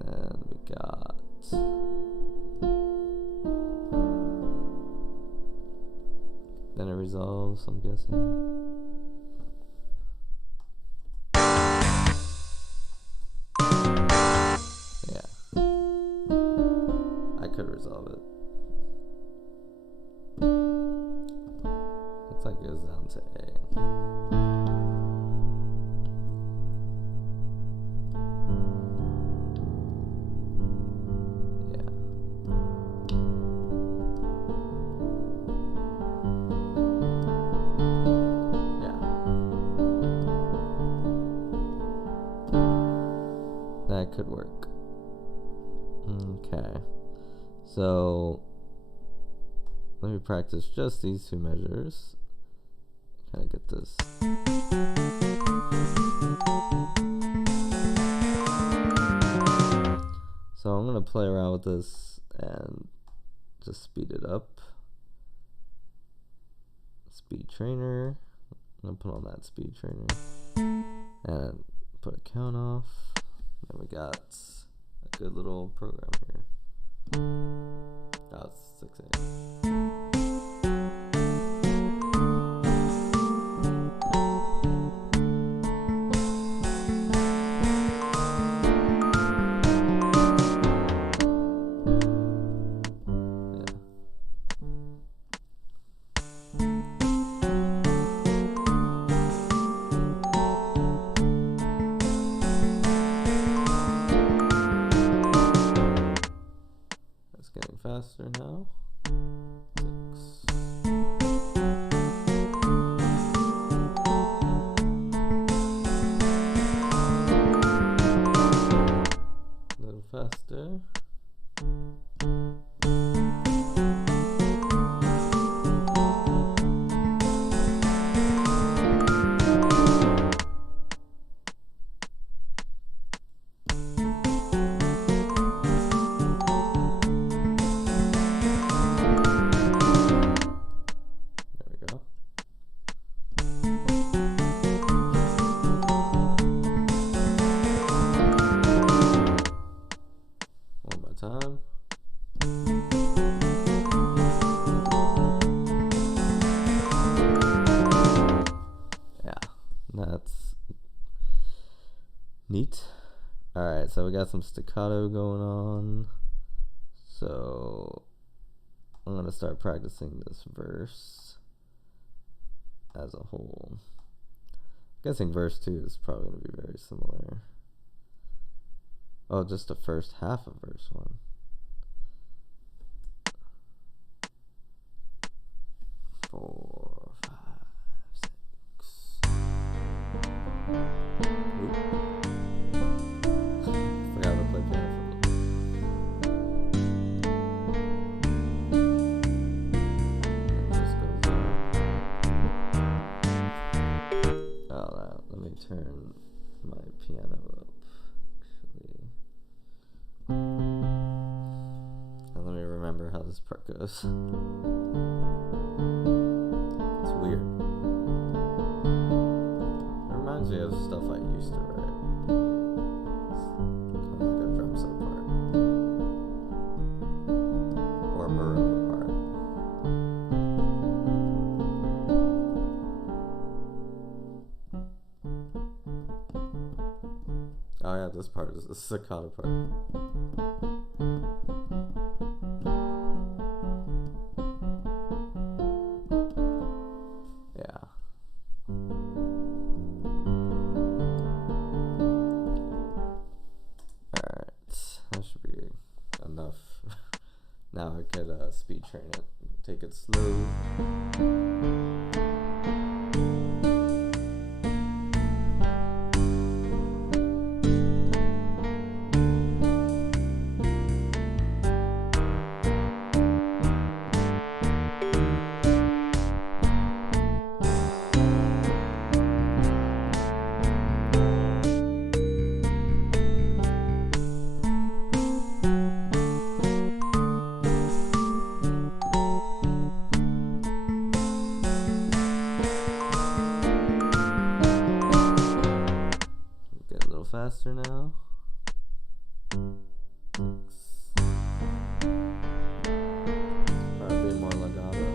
Then we got then it resolves, I'm guessing. Yeah. I could resolve it. Looks like it goes down to A. That could work. Okay. So let me practice just these two measures. Kind of get this. So I'm going to play around with this and just speed it up. Speed trainer. I'm going to put on that speed trainer. And put a count off. Then we got a good little program here. Oh, it's 6/8. Getting faster now. 6. A little faster. Time. Yeah, that's neat. Alright, so we got some staccato going on. So I'm going to start practicing this verse as a whole. I'm guessing verse 2 is probably going to be very similar. Oh, just the first half of verse 1. Four, 5, 6. Oop. Forgot to play piano for a little. Oh, let me turn my piano up. And let me remember how this part goes. It's weird. It reminds me of stuff I used to write. It's kind of like a drum set part. Or a marimba part. Oh yeah, this part is the staccato part. Yeah. Alright, that should be enough. Now I could speed train it. Take it slow. Faster now. Probably more legato.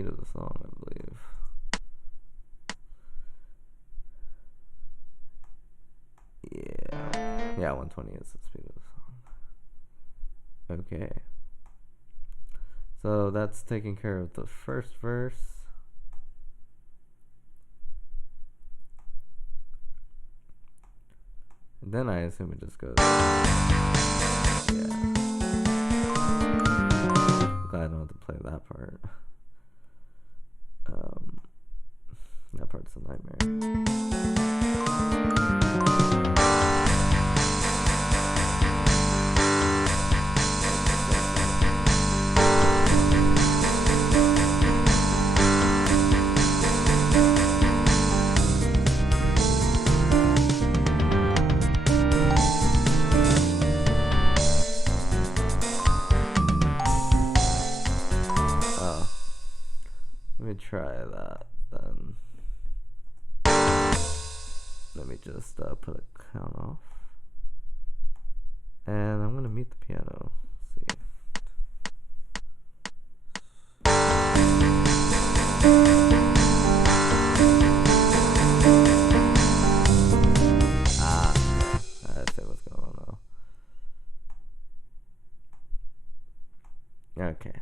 speed of the song, I believe. Yeah, 120 is the speed of the song. Okay. So that's taking care of the first verse. And then I assume it just goes. Yeah. Glad I don't have to play that part. That part's a nightmare. Let me try that then. Let me just put a count off. And I'm going to mute the piano. Let's see. I see what's going on now. Okay.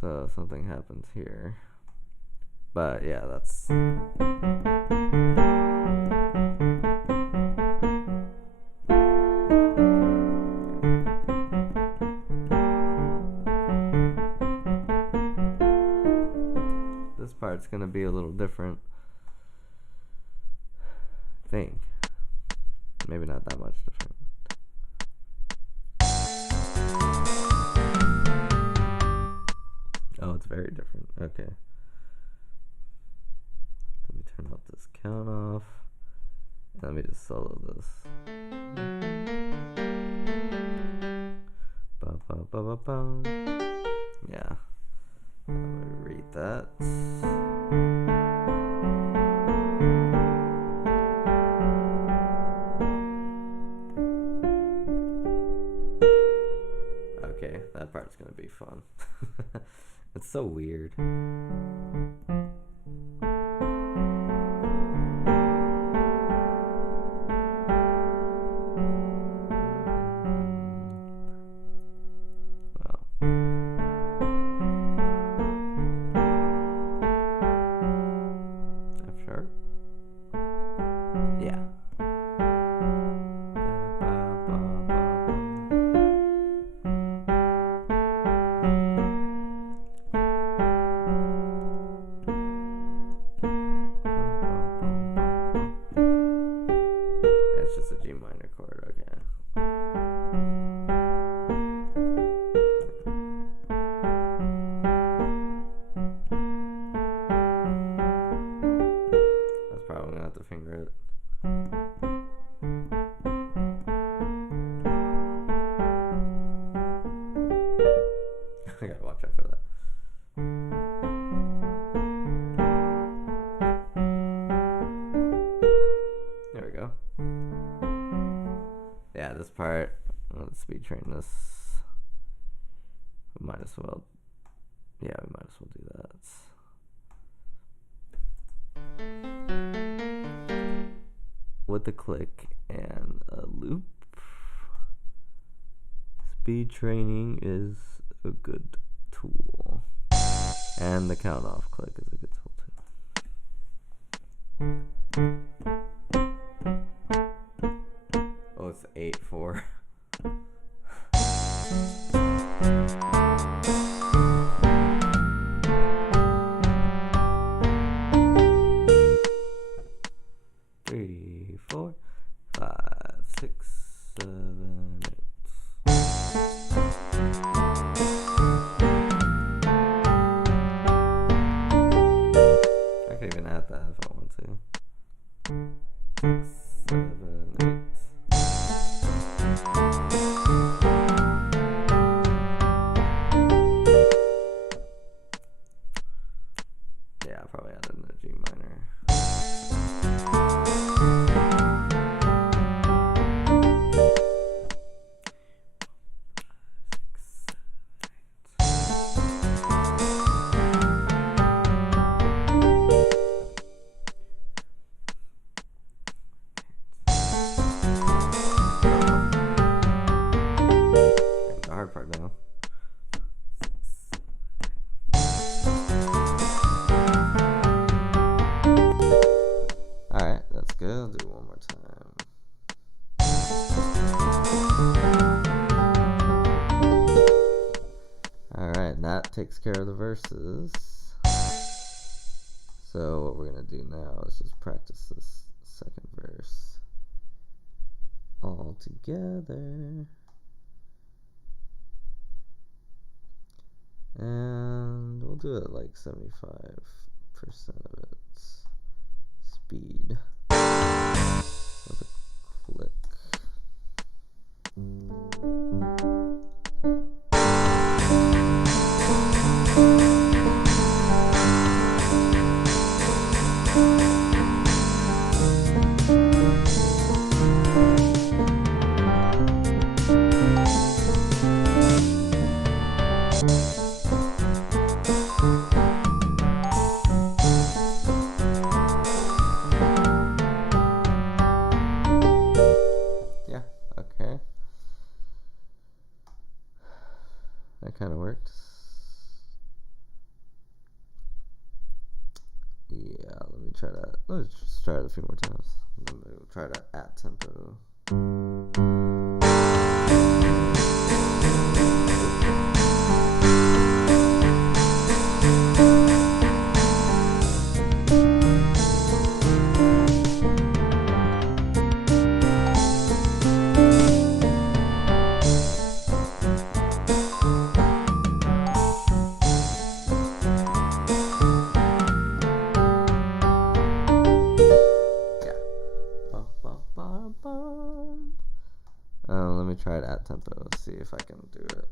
So something happens here. But yeah, that's... This part's gonna be a little different, I think. Maybe not that much different. Oh, it's very different. Okay. Let me turn off this count off. Let me just solo this. Ba, ba, ba, ba, ba. Yeah. Let me read that. Okay, that part's gonna be fun. It's so weird. Wow. F sharp? Yeah. It's just a G minor chord, okay. That's probably gonna have to finger it. I gotta watch out for that. There we go. Yeah, this part, let's speed train this. We might as well, yeah, we might as well do that. With a click and a loop, speed training is a good tool. And the count off click is a good tool too. Oh, it's 8/4. Three, 4, 5, 6, 7, 8. takes care of the verses. So what we're going to do now is just practice this second verse all together. And we'll do it like 75% of its speed with a click. Okay. That kind of worked. Yeah, let's just try it a few more times. Let me try to add tempo. Let me try it at tempo, see if I can do it.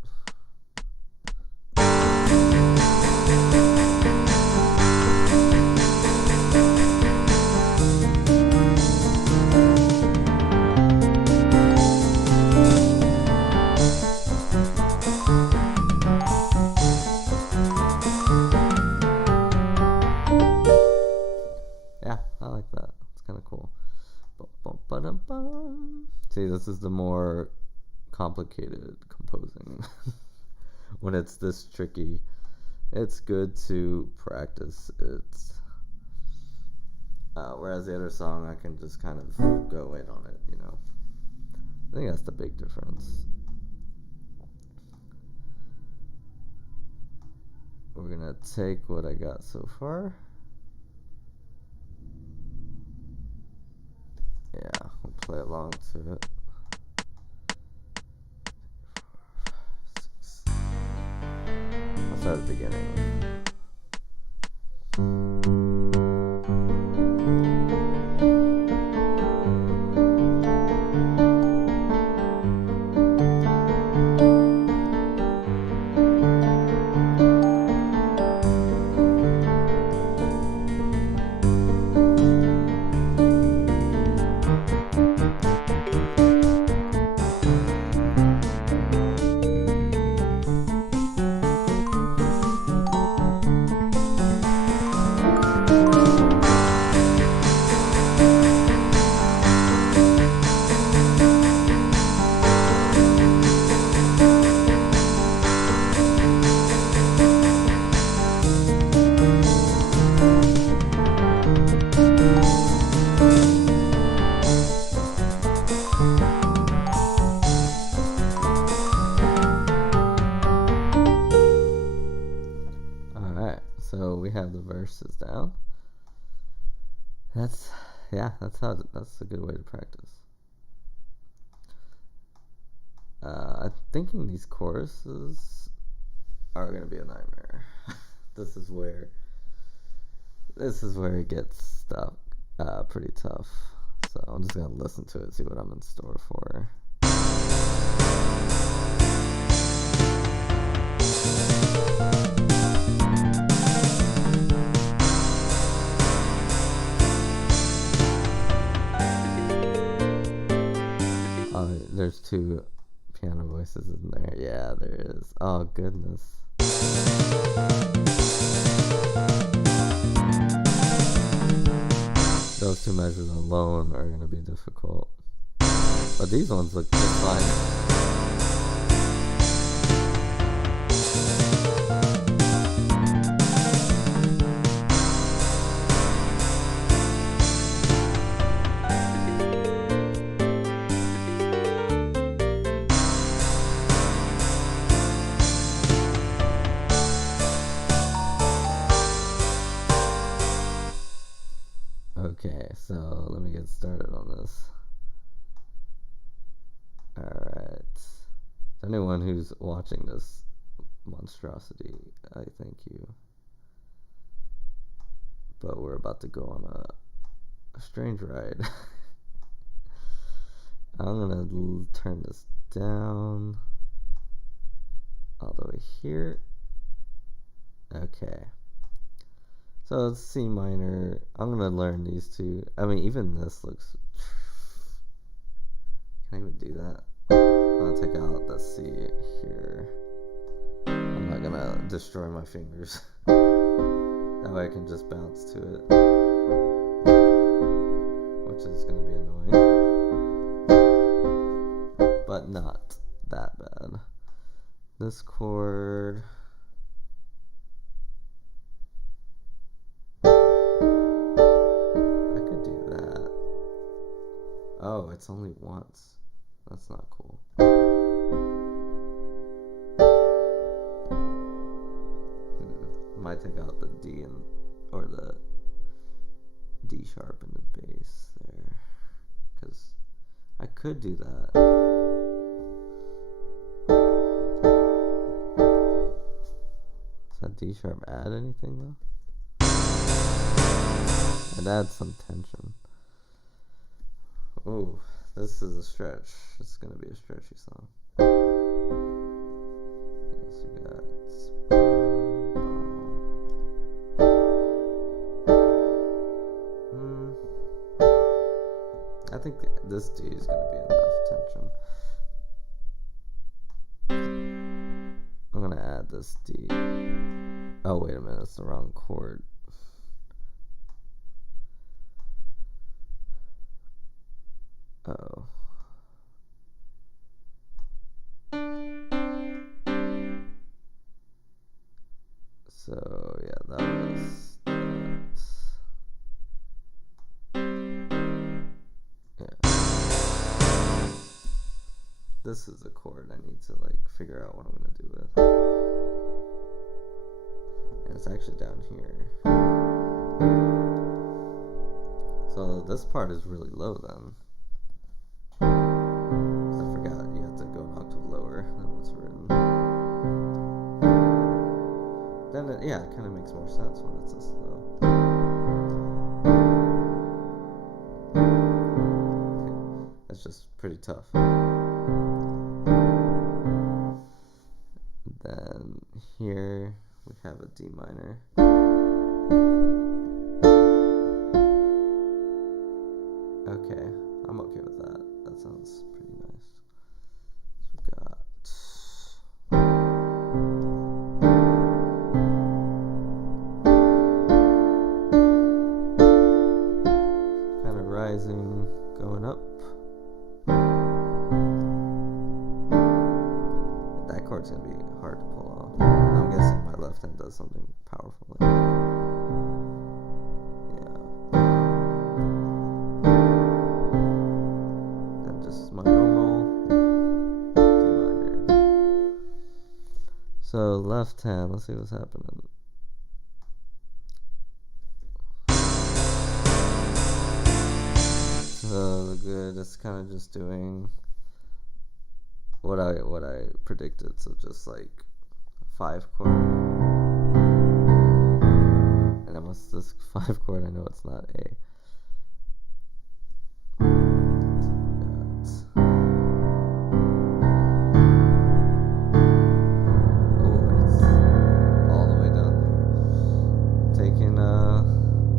Yeah, I like that. It's kind of cool. See, this is the more complicated composing. When it's this tricky, it's good to practice it. Whereas the other song, I can just kind of go in on it, you know. I think that's the big difference. We're gonna take what I got so far. Yeah, we'll play along to it. I'll start at the beginning. So we have the verses down. That's a good way to practice. I'm thinking these choruses are gonna be a nightmare. This is where it gets stuck pretty tough. So I'm just gonna listen to it, see what I'm in store for. There's two piano voices in there. Yeah, there is. Oh, goodness. Those two measures alone are going to be difficult. But these ones look just fine. anyone who's watching this monstrosity, I thank you. But we're about to go on a strange ride. I'm gonna turn this down all the way here. Okay. So it's C minor. I'm gonna learn these two. I mean, even this looks. Can't even do that. I'll take out the C here. I'm not gonna destroy my fingers. That way I can just bounce to it, which is gonna be annoying, but not that bad. This chord. I could do that. Oh, it's only once. That's not cool. Might take out the D or the D sharp in the bass there, because I could do that. Does that D sharp add anything though? It adds some tension. Ooh, this is a stretch. It's gonna be a stretchy song. Yes, we got. I think this D is going to be enough tension. I'm going to add this D. Oh, wait a minute. It's the wrong chord. Oh. So, yeah, that was... This is a chord I need to like figure out what I'm gonna do with. And it's actually down here. So this part is really low then. I forgot you have to go an octave lower than what's written. Then it kind of makes more sense when it's this low. It's just pretty tough. Then here we have a D minor. Okay, I'm okay with that. That sounds pretty nice. So we got kind of rising, going up. That chord's gonna be hard to pull off. And I'm guessing my left hand does something powerful. Yeah. And just my normal D minor. So left hand, let's see what's happening. So good, it's kind of just doing what I predicted, so just like 5 chord. And once this 5 chord, I know it's not A. It's all the way down there. Taking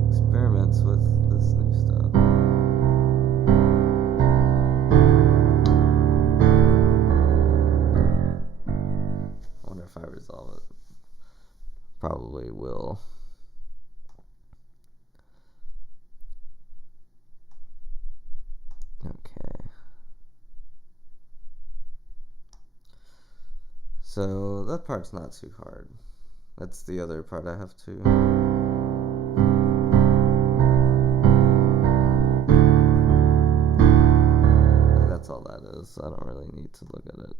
experiments with this new stuff. If I resolve it, probably will. Okay. So that part's not too hard. That's the other part I have to. That's all that is. I don't really need to look at it.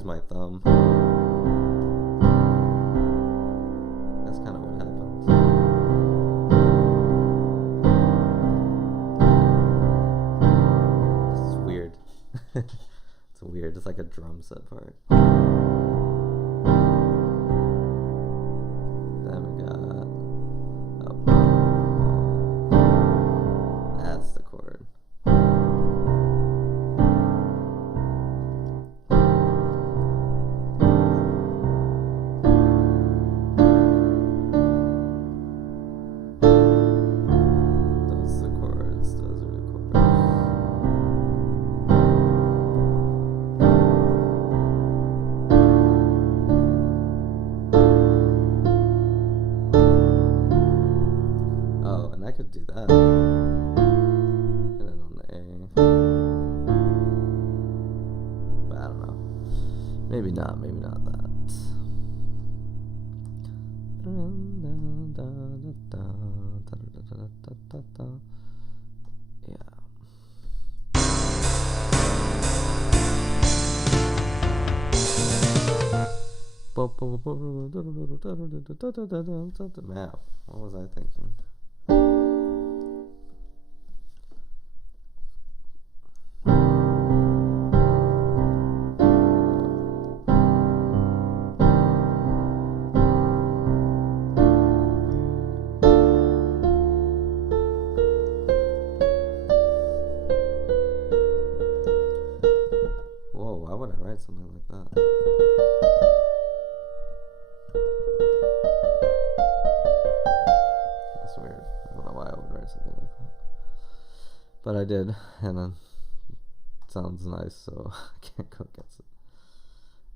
use my thumb. That's kind of what happens. This is weird. It's weird. It's like a drum set part. Then we got that's the chord. I could do that. Get it on the A. But I don't know. Maybe not that. Yeah. Man, what was I thinking? Whoa, why would I write something like that? That's weird. I don't know why I would write something like that. But I did, and then it sounds nice, so I can't go against it.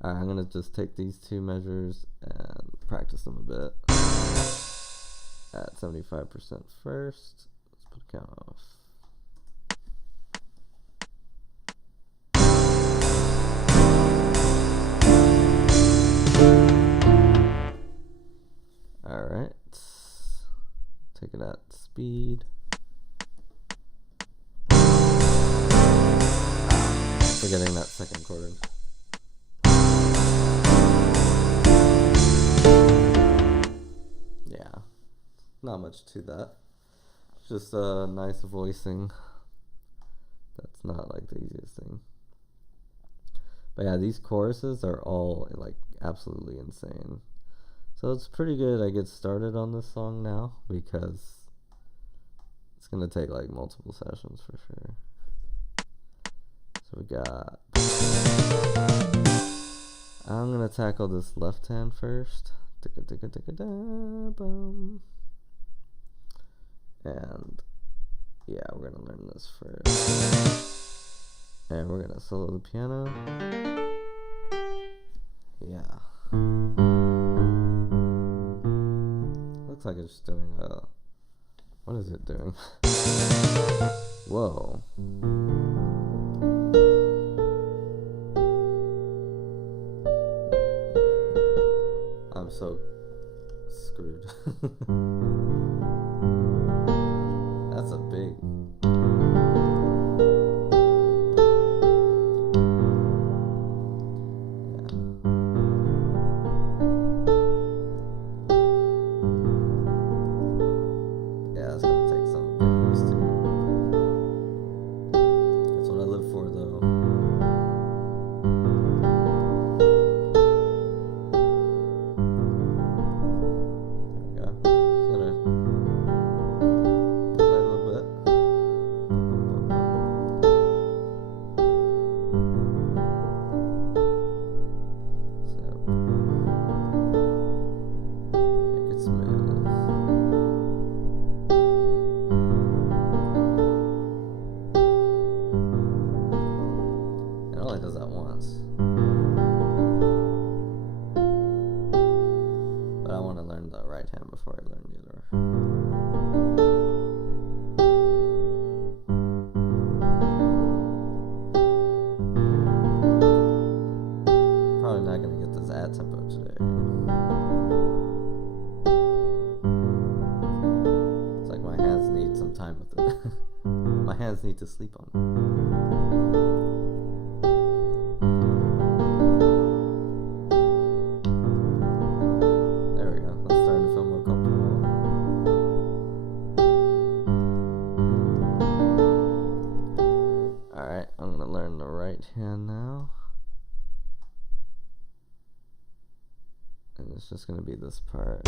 Alright, I'm gonna just take these two measures and practice them a bit. At 75% first. Let's put a count off. Alright. Take it at speed. Forgetting that second chord. Yeah. Not much to that. Just a nice voicing. That's not like the easiest thing. But yeah, these choruses are all like absolutely insane. So it's pretty good I get started on this song now, because it's gonna take like multiple sessions for sure. So we got, I'm gonna tackle this left hand first. And yeah, we're gonna learn this first. And we're gonna solo the piano. Yeah. Looks like it's doing a... What is it doing? Whoa. I'm so screwed. That's a big... before I learn the other. Probably not gonna get this at tempo today. It's like my hands need some time with it. My hands need to sleep on it. it's just gonna be this part.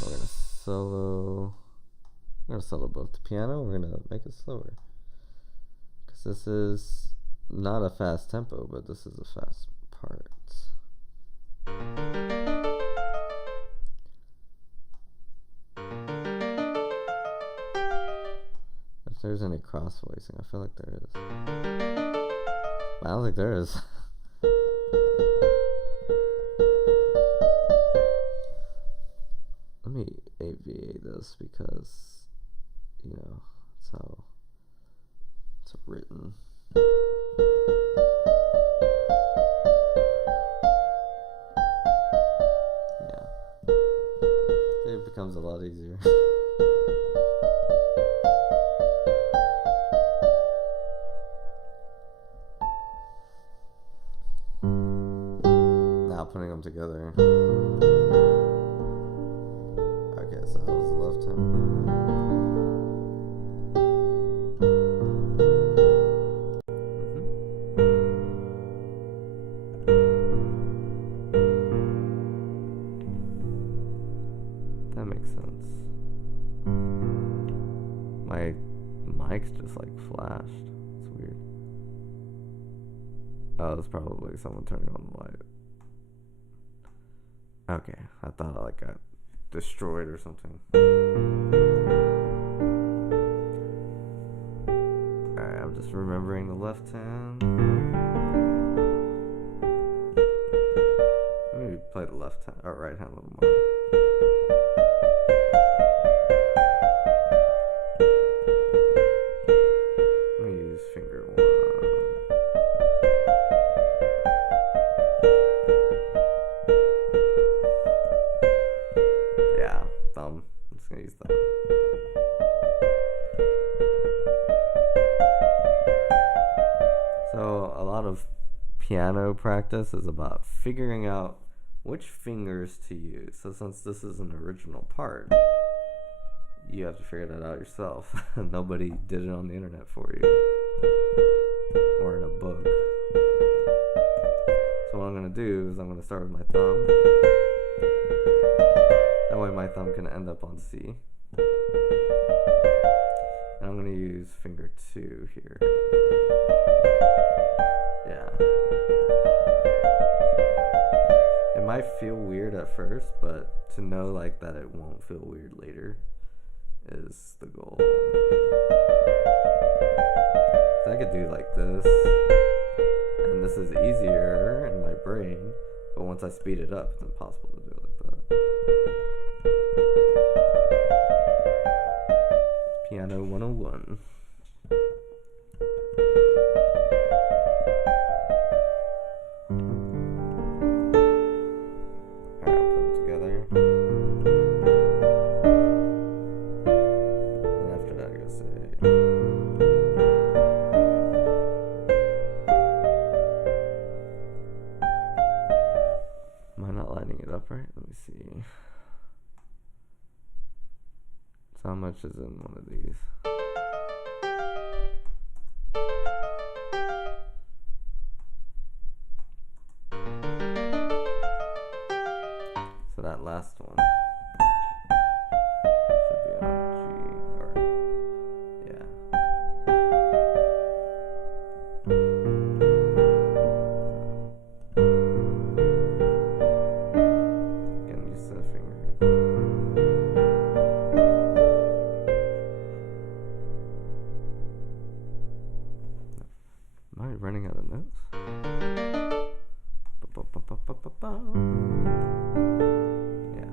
We're gonna solo. We're gonna solo both the piano. We're gonna make it slower because this is not a fast tempo, but this is a fast part. If there's any cross voicing, I feel like there is. I don't think there is. Let me AVA this because, you know, that's how it's written. Yeah. It becomes a lot easier. Now putting them together. Okay, so that was the left hand. That makes sense. My mic's just like flashed. It's weird. Oh, it's probably someone turning on the light. Okay, I thought I like got destroyed or something. Alright, I'm just remembering the left hand. Maybe play the left hand or right hand a little more. I'm gonna use finger 1. Yeah, thumb. I'm just gonna use thumb. So a lot of piano practice is about figuring out which fingers to use. So since this is an original part, you have to figure that out yourself. Nobody did it on the internet for you or in a book. So what I'm going to do is I'm going to start with my thumb. That way my thumb can end up on C. And I'm going to use finger 2 here. Yeah. It might feel weird at first, but to know like that it won't feel weird later is the goal. So I could do like this, and this is easier in my brain, but once I speed it up, it's impossible to do it like that. Piano 101. So how much is in one of these? So that last one should be on G, or yeah. Getting used to the finger. Am I running out of notes? Yeah.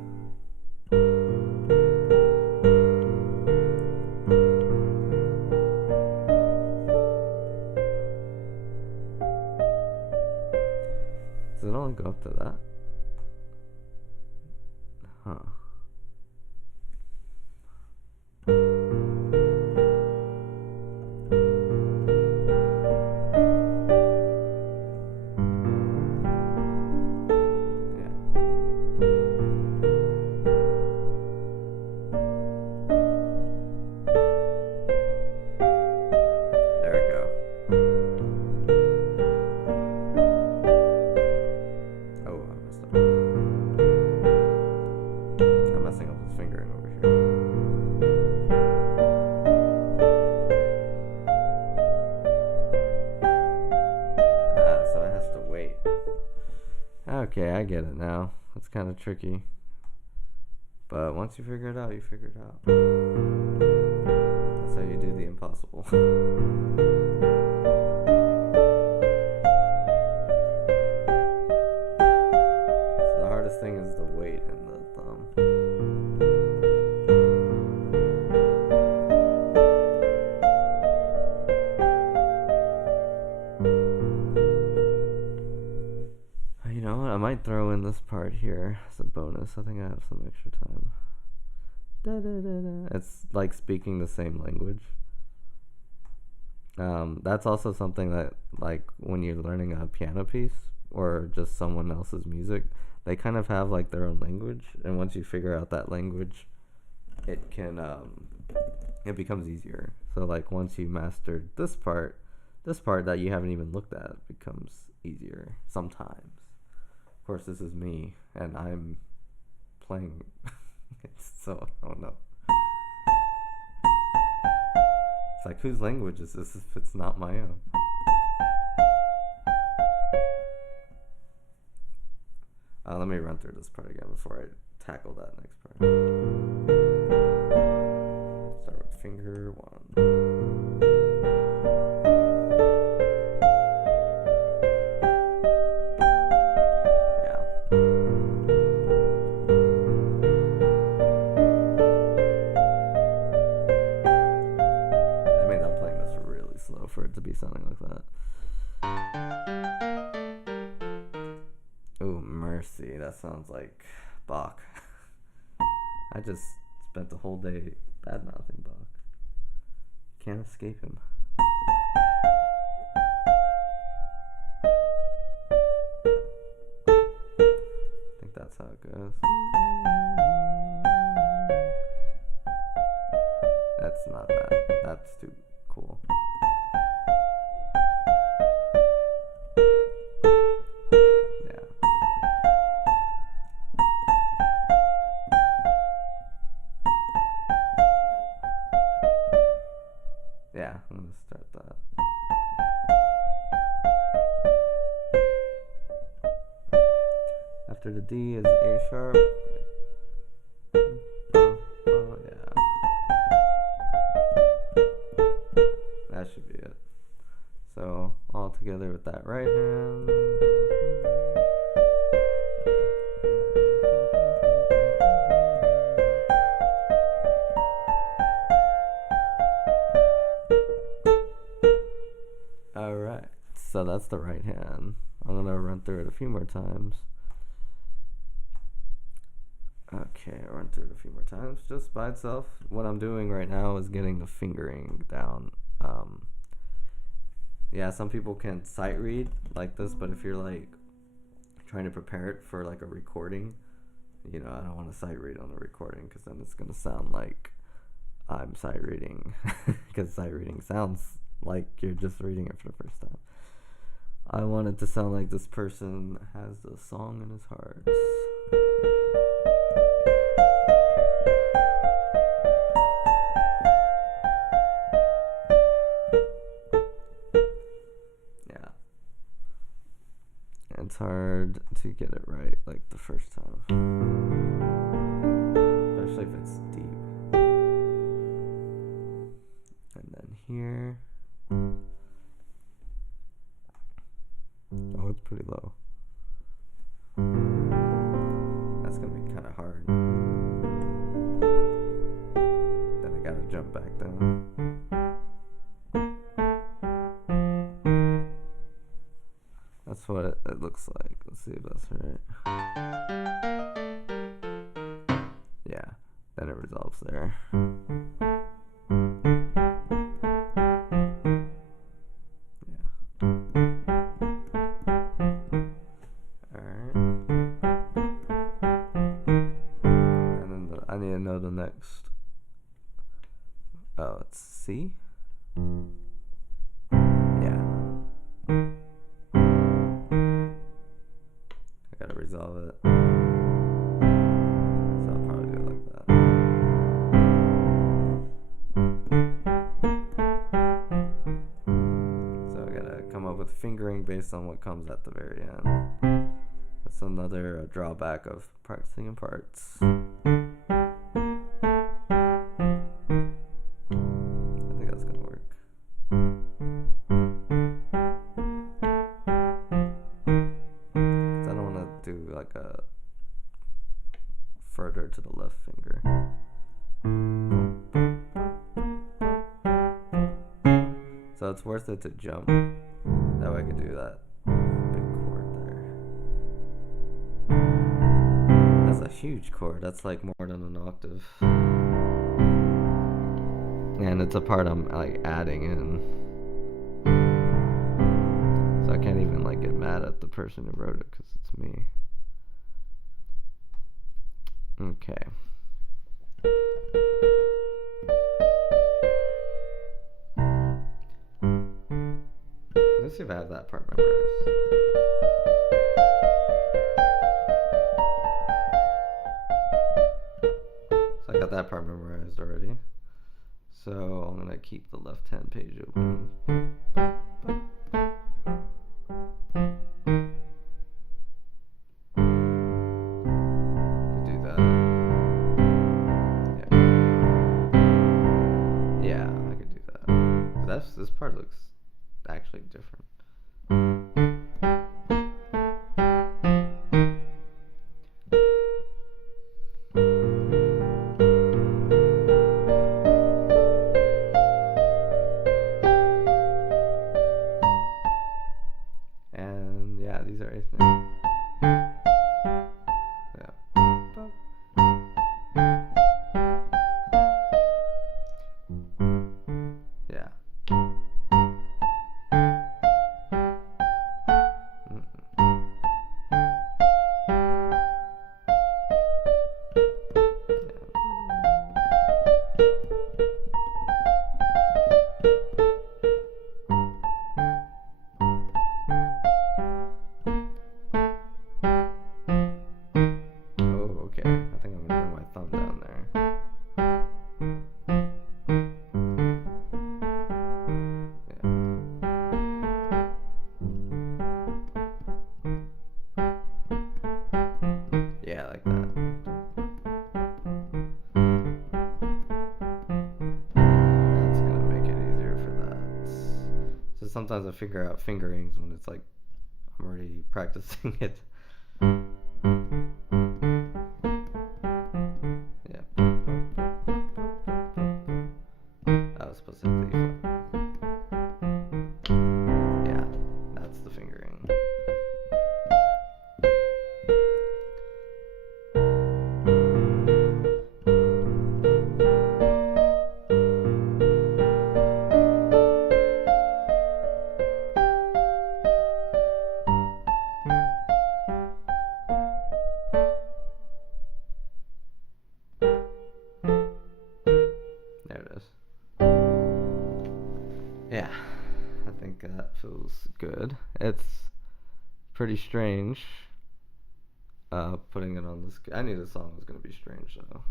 Does it only go up to that? Huh. Okay, I get it now. It's kind of tricky. But once you figure it out, you figure it out. That's how you do the impossible. So the hardest thing is the weight in the thumb. You know what? I might throw in this part here as a bonus. I think I have some extra time. Da-da-da-da. It's like speaking the same language. That's also something that, like, when you're learning a piano piece or just someone else's music, they kind of have like their own language, and once you figure out that language, it can it becomes easier. So like once you mastered this part that you haven't even looked at becomes easier sometimes. Of course, this is me, and I'm playing it, so I don't know. It's like, whose language is this if it's not my own? Let me run through this part again before I tackle that next part. Start with finger 1. For it to be sounding like that. Oh, mercy. That sounds like Bach. I just spent the whole day bad-mouthing Bach. Can't escape him. I think that's how it goes. That's not that. That's too cool. Yeah, I'm gonna start that. After the D is A sharp. Yeah. That should be it. So all together with that right hand. Alright, so that's the right hand. I'm going to run through it a few more times. Okay, I'll run through it a few more times just by itself. What I'm doing right now is getting the fingering down. Yeah, some people can sight read like this, but if you're like trying to prepare it for like a recording, you know, I don't want to sight read on the recording because then it's going to sound like I'm sight reading, because sight reading sounds like you're just reading it for the first time. I want it to sound like this person has the song in his heart. Yeah. And it's hard to get it right like the first time. Especially if it's deep. And then here. Oh, it's pretty low. That's gonna be kind of hard. Then I gotta jump back down. That's what it looks like. Let's see if that's right. Yeah, then it resolves there. The next, oh, it's C. Yeah, I gotta resolve it, so I'll probably do it like that. So I gotta come up with fingering based on what comes at the very end. That's another drawback of practicing in parts. I think that's gonna work. 'Cause I don't want to do like a further to the left finger. So it's worth it to jump. That way I can do that big chord there. That's a huge chord. That's like more than an octave. And it's a part I'm like adding in. So I can't even like get mad at the person who wrote it because it's me. Okay. Let's see if I have that part memorized. So I got that part memorized already. So I'm gonna keep the left-hand page open. Could do that. Yeah, I could do that. This part looks actually different. And yeah, these are eighth notes. Yeah. Yeah. Yeah, like that. That's gonna make it easier for that. So sometimes I figure out fingerings when it's like I'm already practicing it. Yeah. I was supposed to hit the E flat. Yeah, that's the fingering. There it is. Yeah, I think that feels good. It's pretty strange putting it on this. I knew the song was gonna be strange, though.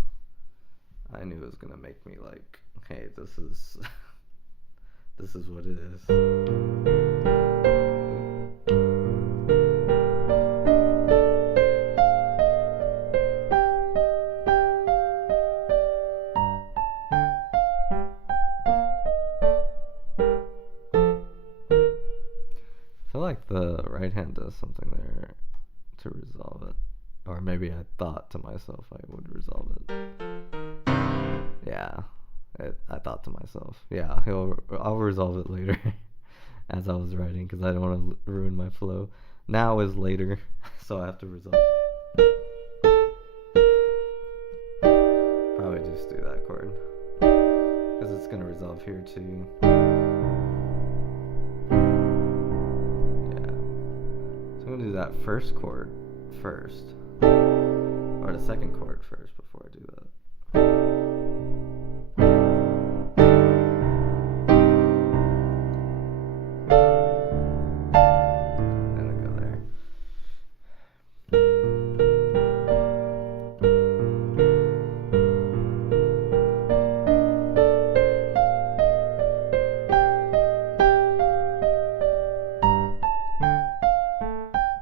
I knew it was gonna make me like, hey, this is this is what it is. I feel like the right hand does something there to resolve it. Or maybe I thought to myself I would resolve it. Yeah, I thought to myself, yeah, I'll resolve it later as I was writing because I don't want to ruin my flow. Now is later, so I have to resolve. Probably just do that chord because it's going to resolve here too. I'm gonna do that first chord first, or the second chord first before I do that. Then I go there.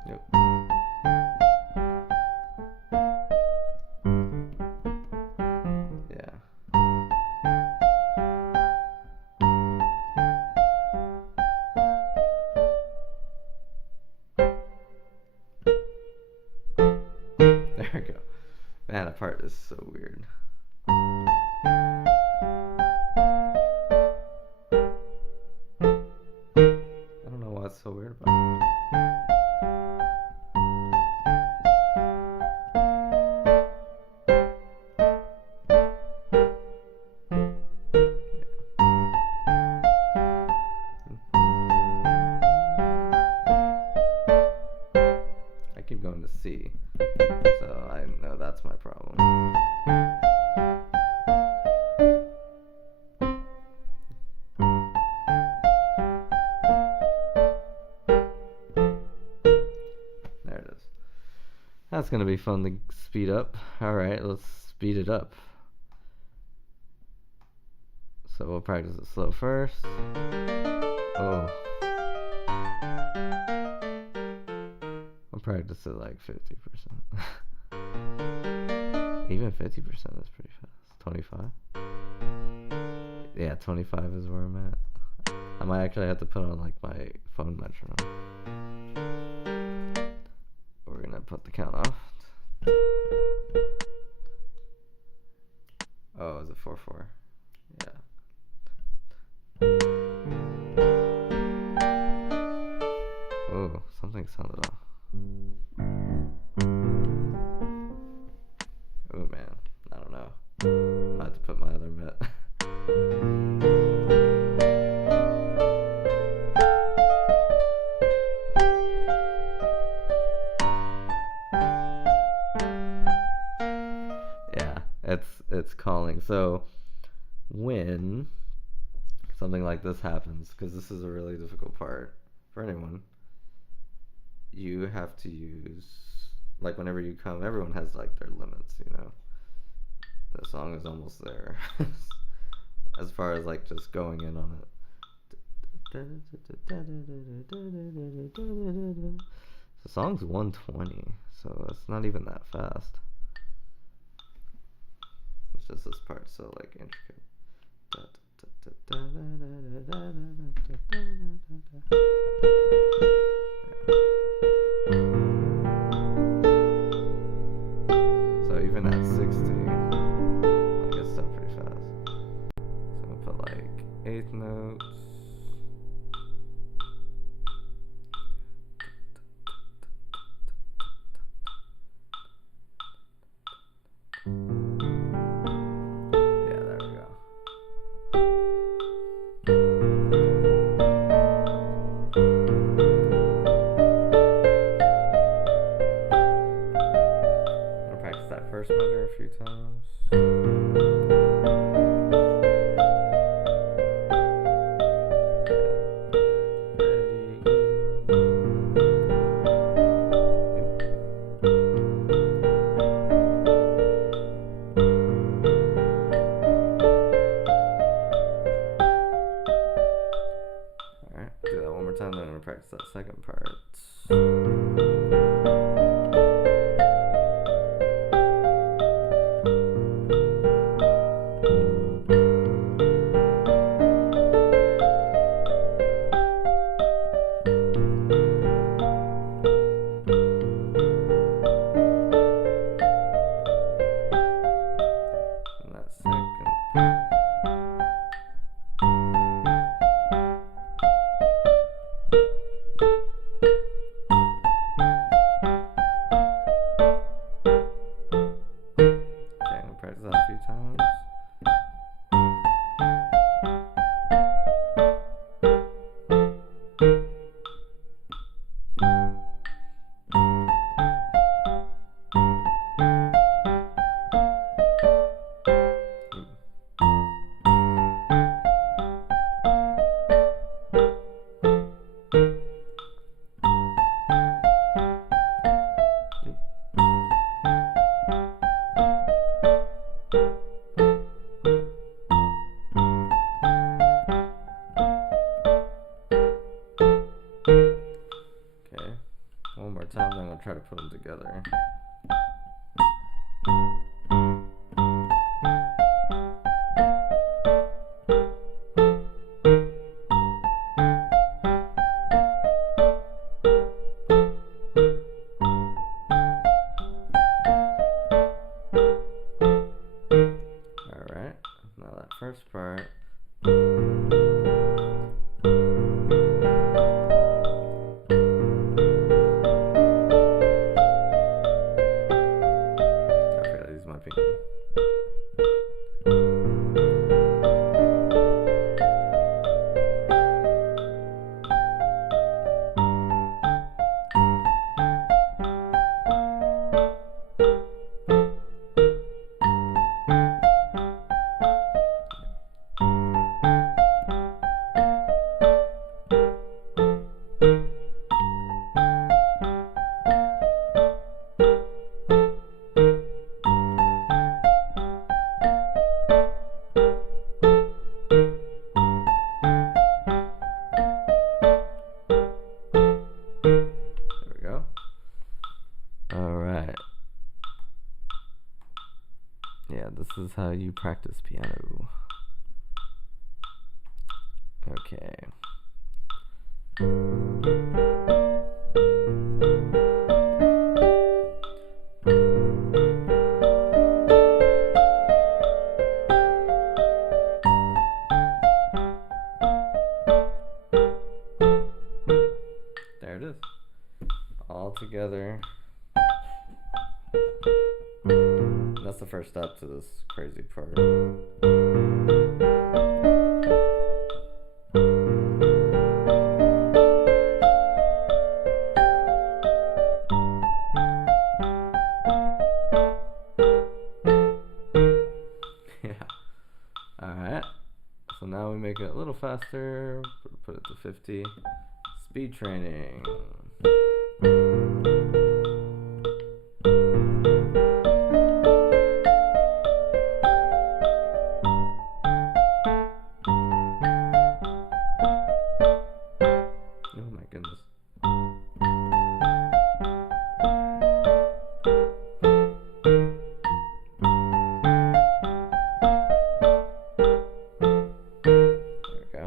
Yep. we go. Man, that part is so weird. I don't know what's so weird about it. I keep going to C, so I know that's my problem. There it is. That's gonna be fun to speed up. Alright, let's speed it up. So we'll practice it slow first. Oh. I'll practice it like 50%. Even 50% is pretty fast. 25? Yeah, 25 is where I'm at. I might actually have to put on like my phone metronome. We're gonna put the count off. Oh, is it 4/4? Yeah. Oh, something sounded off. Oh man, I don't know. I have to put my other mitt. Yeah, it's calling. So when something like this happens, because this is a really difficult part for anyone, you have to use, like whenever you come, everyone has like their limits, you know. The song is almost there as far as like just going in on it. The song's 120, so it's not even that fast. It's just this part so like intricate. So even at 60, like it's still pretty fast. So I'm gonna put like eighth notes. Yeah, there we go. I'm gonna practice that first measure a few times. Alright, do that one more time, then I'm gonna practice that second part. And that second part. Okay, I'm gonna practice that a few times. Okay, one more time, then I'm gonna try to put them together. is how you practice piano. Okay. There it is. All together. That's the first step to this crazy part. Yeah. Alright. So now we make it a little faster. Put it to 50. Speed training. Oh my goodness. There we go.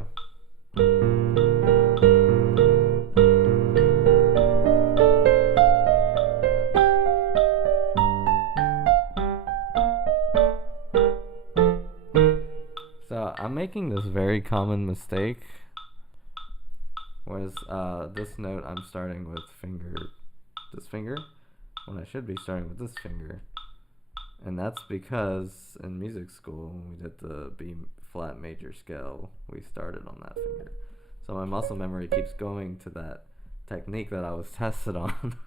So I'm making this very common mistake. Whereas this note I'm starting with this finger, when I should be starting with this finger. And that's because in music school, when we did the B flat major scale, we started on that finger. So my muscle memory keeps going to that technique that I was tested on.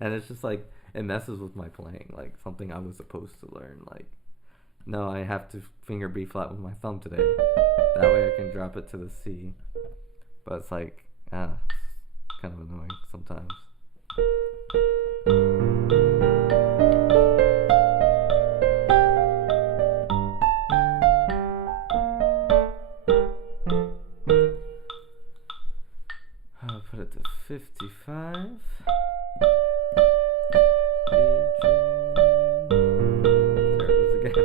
And it's just like, it messes with my playing, like something I was supposed to learn. Like, no, I have to finger B flat with my thumb today. That way I can drop it to the C. But it's like, it's kind of annoying sometimes. I'll put it to 55. There it goes again.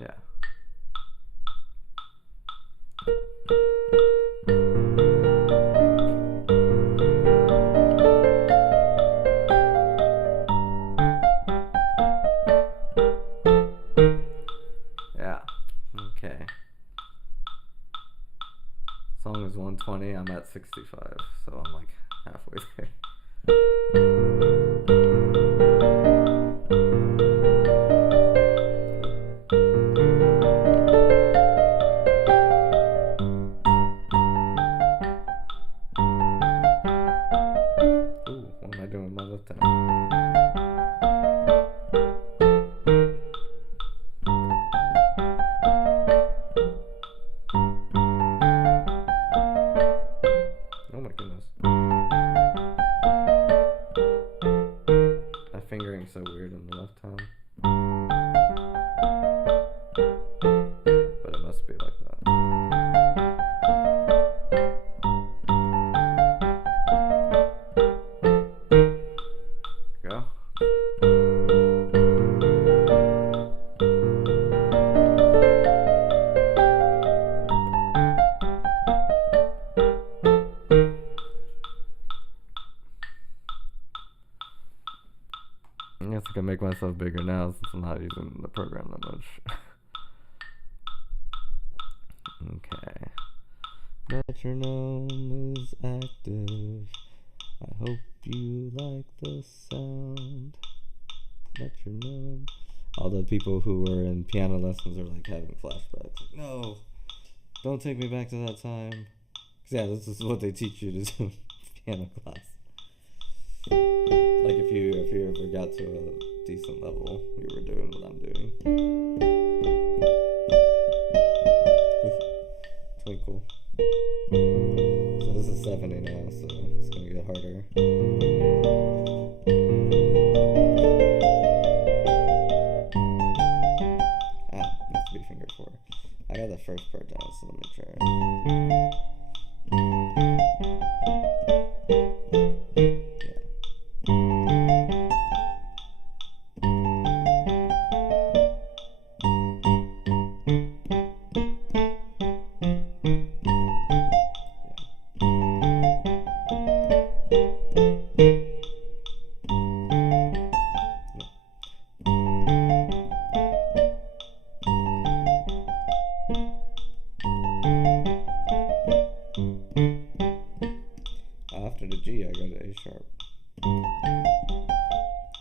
Yeah. Yeah. Okay. Song is 120. I'm at 65, so I'm like halfway there. Ooh, what am I doing with my left hand? Oh my goodness. My fingering so weird on the left hand. But it must be like that. Go. I guess I can make myself bigger now since I'm not using the program that much. Okay. Metronome is active. I hope you like the sound. Metronome. All the people who were in piano lessons are like having flashbacks. Like, no, don't take me back to that time. 'Cause yeah, this is what they teach you to do in piano class. Like if you ever got to a decent level, you were doing what I'm doing. Twinkle. So this is 70 now, so it's gonna get harder. Needs to be finger 4. I got the first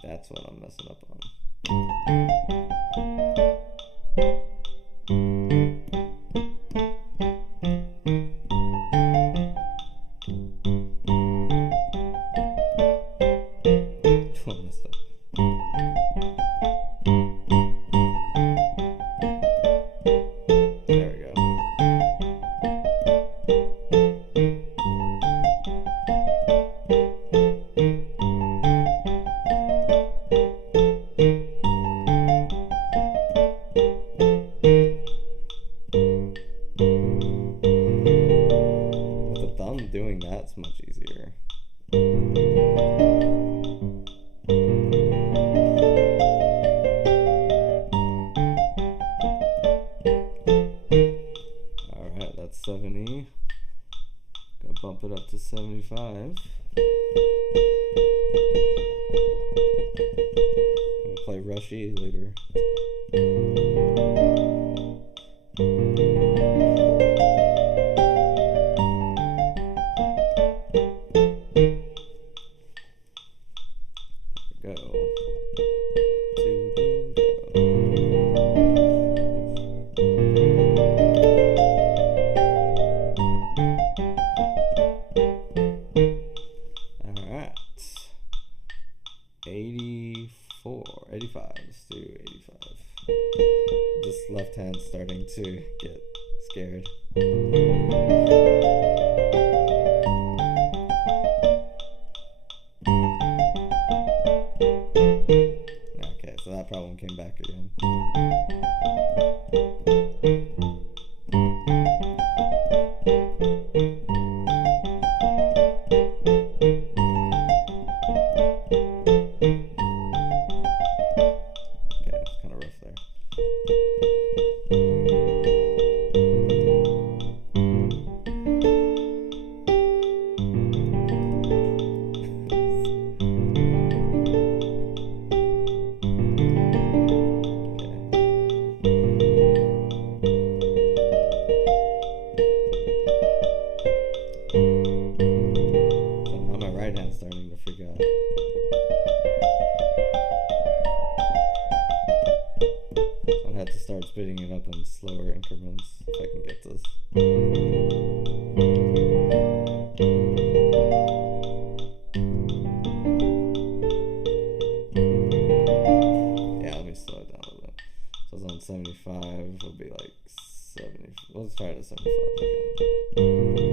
That's what I'm messing up on. Doing that's much easier. Alright, that's 70. Gonna bump it up to 75. I'm gonna play Rushy later. Alright. 85. Let's do 85. This left hand's starting to get scared. Okay, so that problem came back again. Starting to freak out. I'm gonna have to start speeding it up in slower increments if I can get this. Yeah, let me slow it down a little bit. So it's on 75, it'll be like 70. Let's try it at 75 again.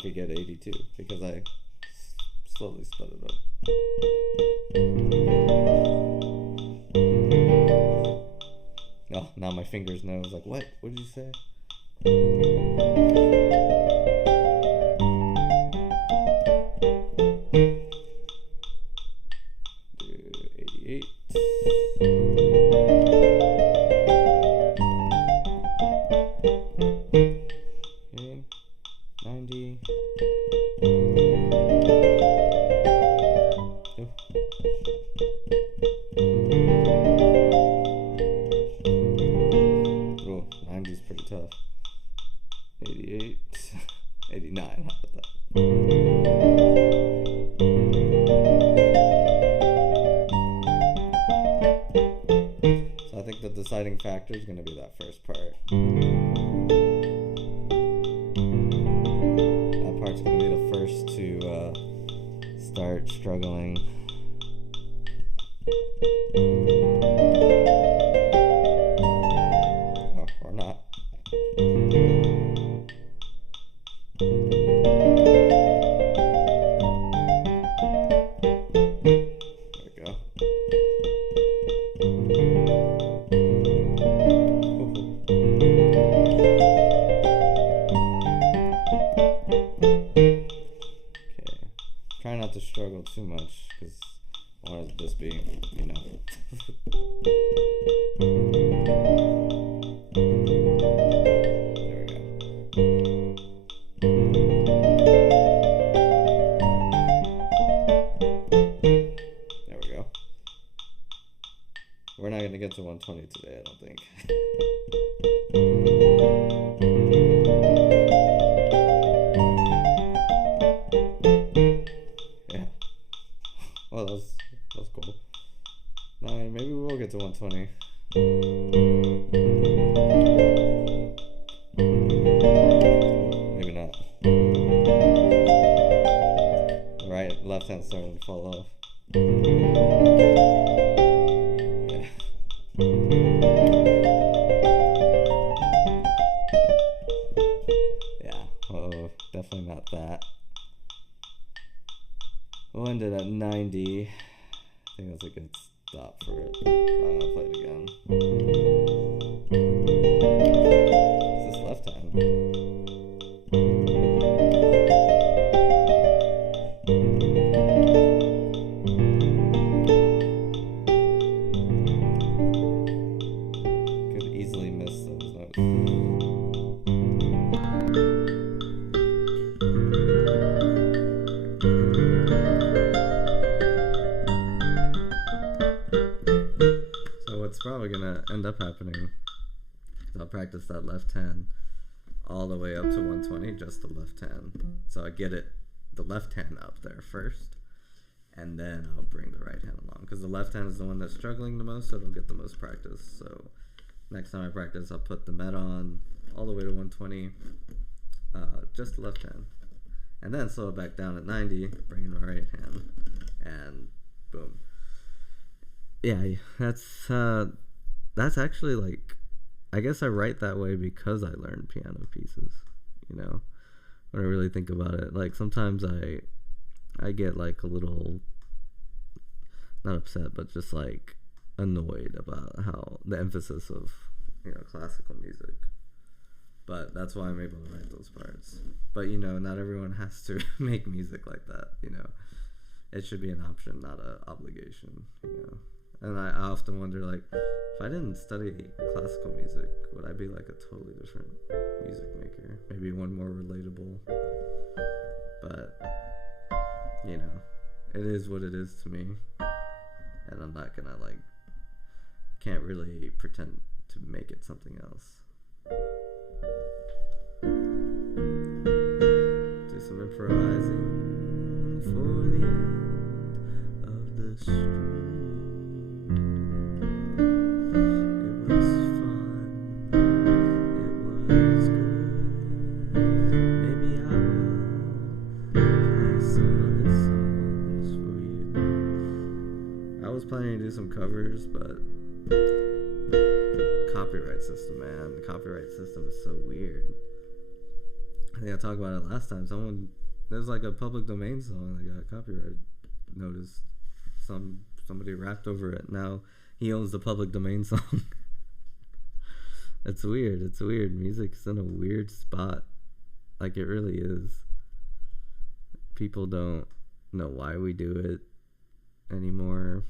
Could get 82 because I slowly sped it up. Oh, now my fingers know. I was like, what? What did you say? 88. Okay, 90. deciding factor is going to be that first part. That part's going to be the first to start struggling. Oh, or not. Try not to struggle too much, because I want it to just be, you know. There we go. There we go. We're not going to get to 120 today, I don't think. Well, that was cool. Nah, maybe we will get to 120. Maybe not. Right, left hand's starting to fall off. Yeah. Yeah, oh, definitely not that. We'll end it at 90. I think that's a good stop for it. I'm gonna play it again. It's this left hand. Could easily miss those notes. What's probably gonna end up happening is I'll practice that left hand all the way up to 120, just the left hand. So I get the left hand up there first, and then I'll bring the right hand along, because the left hand is the one that's struggling the most, so it'll get the most practice. So next time I practice, I'll put the med on all the way to 120, just the left hand, and then slow it back down at 90, bring in my right hand, and boom. Yeah, that's actually, like, I guess I write that way because I learned piano pieces, you know, when I really think about it. Like, sometimes I get, like, a little, not upset, but just, like, annoyed about how the emphasis of, you know, classical music. But that's why I'm able to write those parts. But, you know, not everyone has to make music like that, you know. It should be an option, not an obligation, you know. And I often wonder, like, if I didn't study classical music, would I be, like, a totally different music maker? Maybe one more relatable. But, you know, it is what it is to me. And I'm not gonna, like, can't really pretend to make it something else. Do some improvising for the end of the street. Planning to do some covers, but copyright system, man. The copyright system is so weird. I think I talked about it last time. There's like a public domain song that got copyright notice. Somebody rapped over it. Now he owns the public domain song. It's weird. It's weird. Music's in a weird spot. Like, it really is. People don't know why we do it anymore.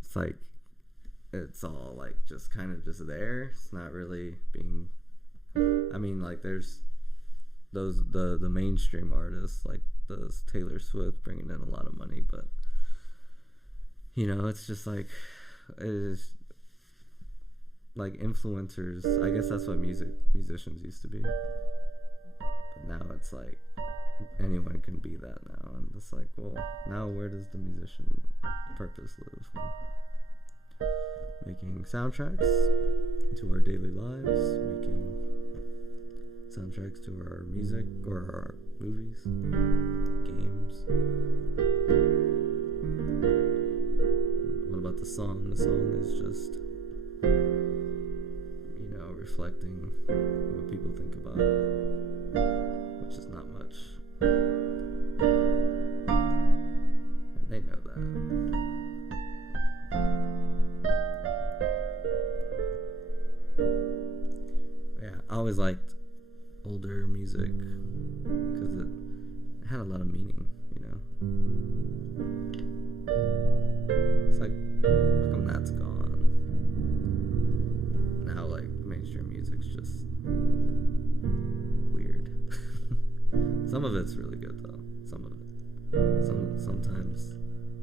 It's like, it's all like just kind of just there. It's not really being, I mean, like, there's those the mainstream artists like those Taylor Swift bringing in a lot of money, but, you know, it's just like, it is like influencers. I guess that's what musicians used to be, but now it's like anyone can be that now, and it's like, well, now where does the musician purpose live? making soundtracks to our daily lives, making soundtracks to our music or our movies, games. What about the song? The song is just, reflecting what people think about, which is not much. And they know that. Yeah, I always liked older music because it had a lot of meaning, It's like, how come that's gone? Now, like, mainstream music's just weird. Some of it's really good, though. Some of it. Sometimes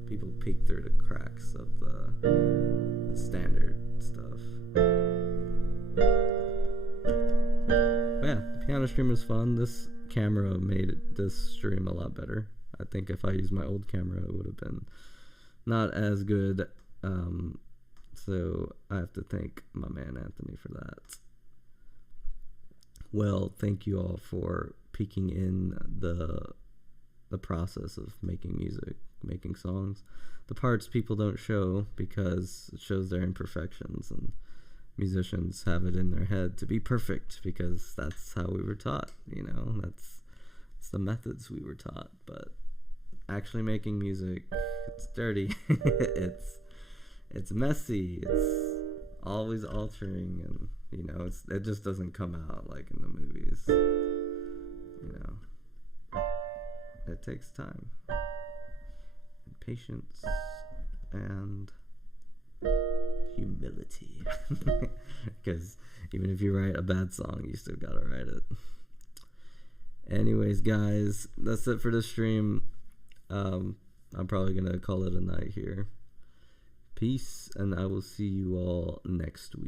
people peek through the cracks of the standard stuff. But yeah, the piano stream was fun. This camera made this stream a lot better. I think if I used my old camera, it would have been not as good. So I have to thank my man Anthony for that. Well, thank you all for peeking in the process of making music, making songs. The parts people don't show because it shows their imperfections, and musicians have it in their head to be perfect because that's how we were taught, that's the methods we were taught. But actually making music, it's dirty. It's messy. It's always altering, and it just doesn't come out like in the movies. It takes time and patience and humility. Because even if you write a bad song, you still gotta write it. Anyways, guys, that's it for this stream. I'm probably gonna call it a night here. Peace, and I will see you all next week.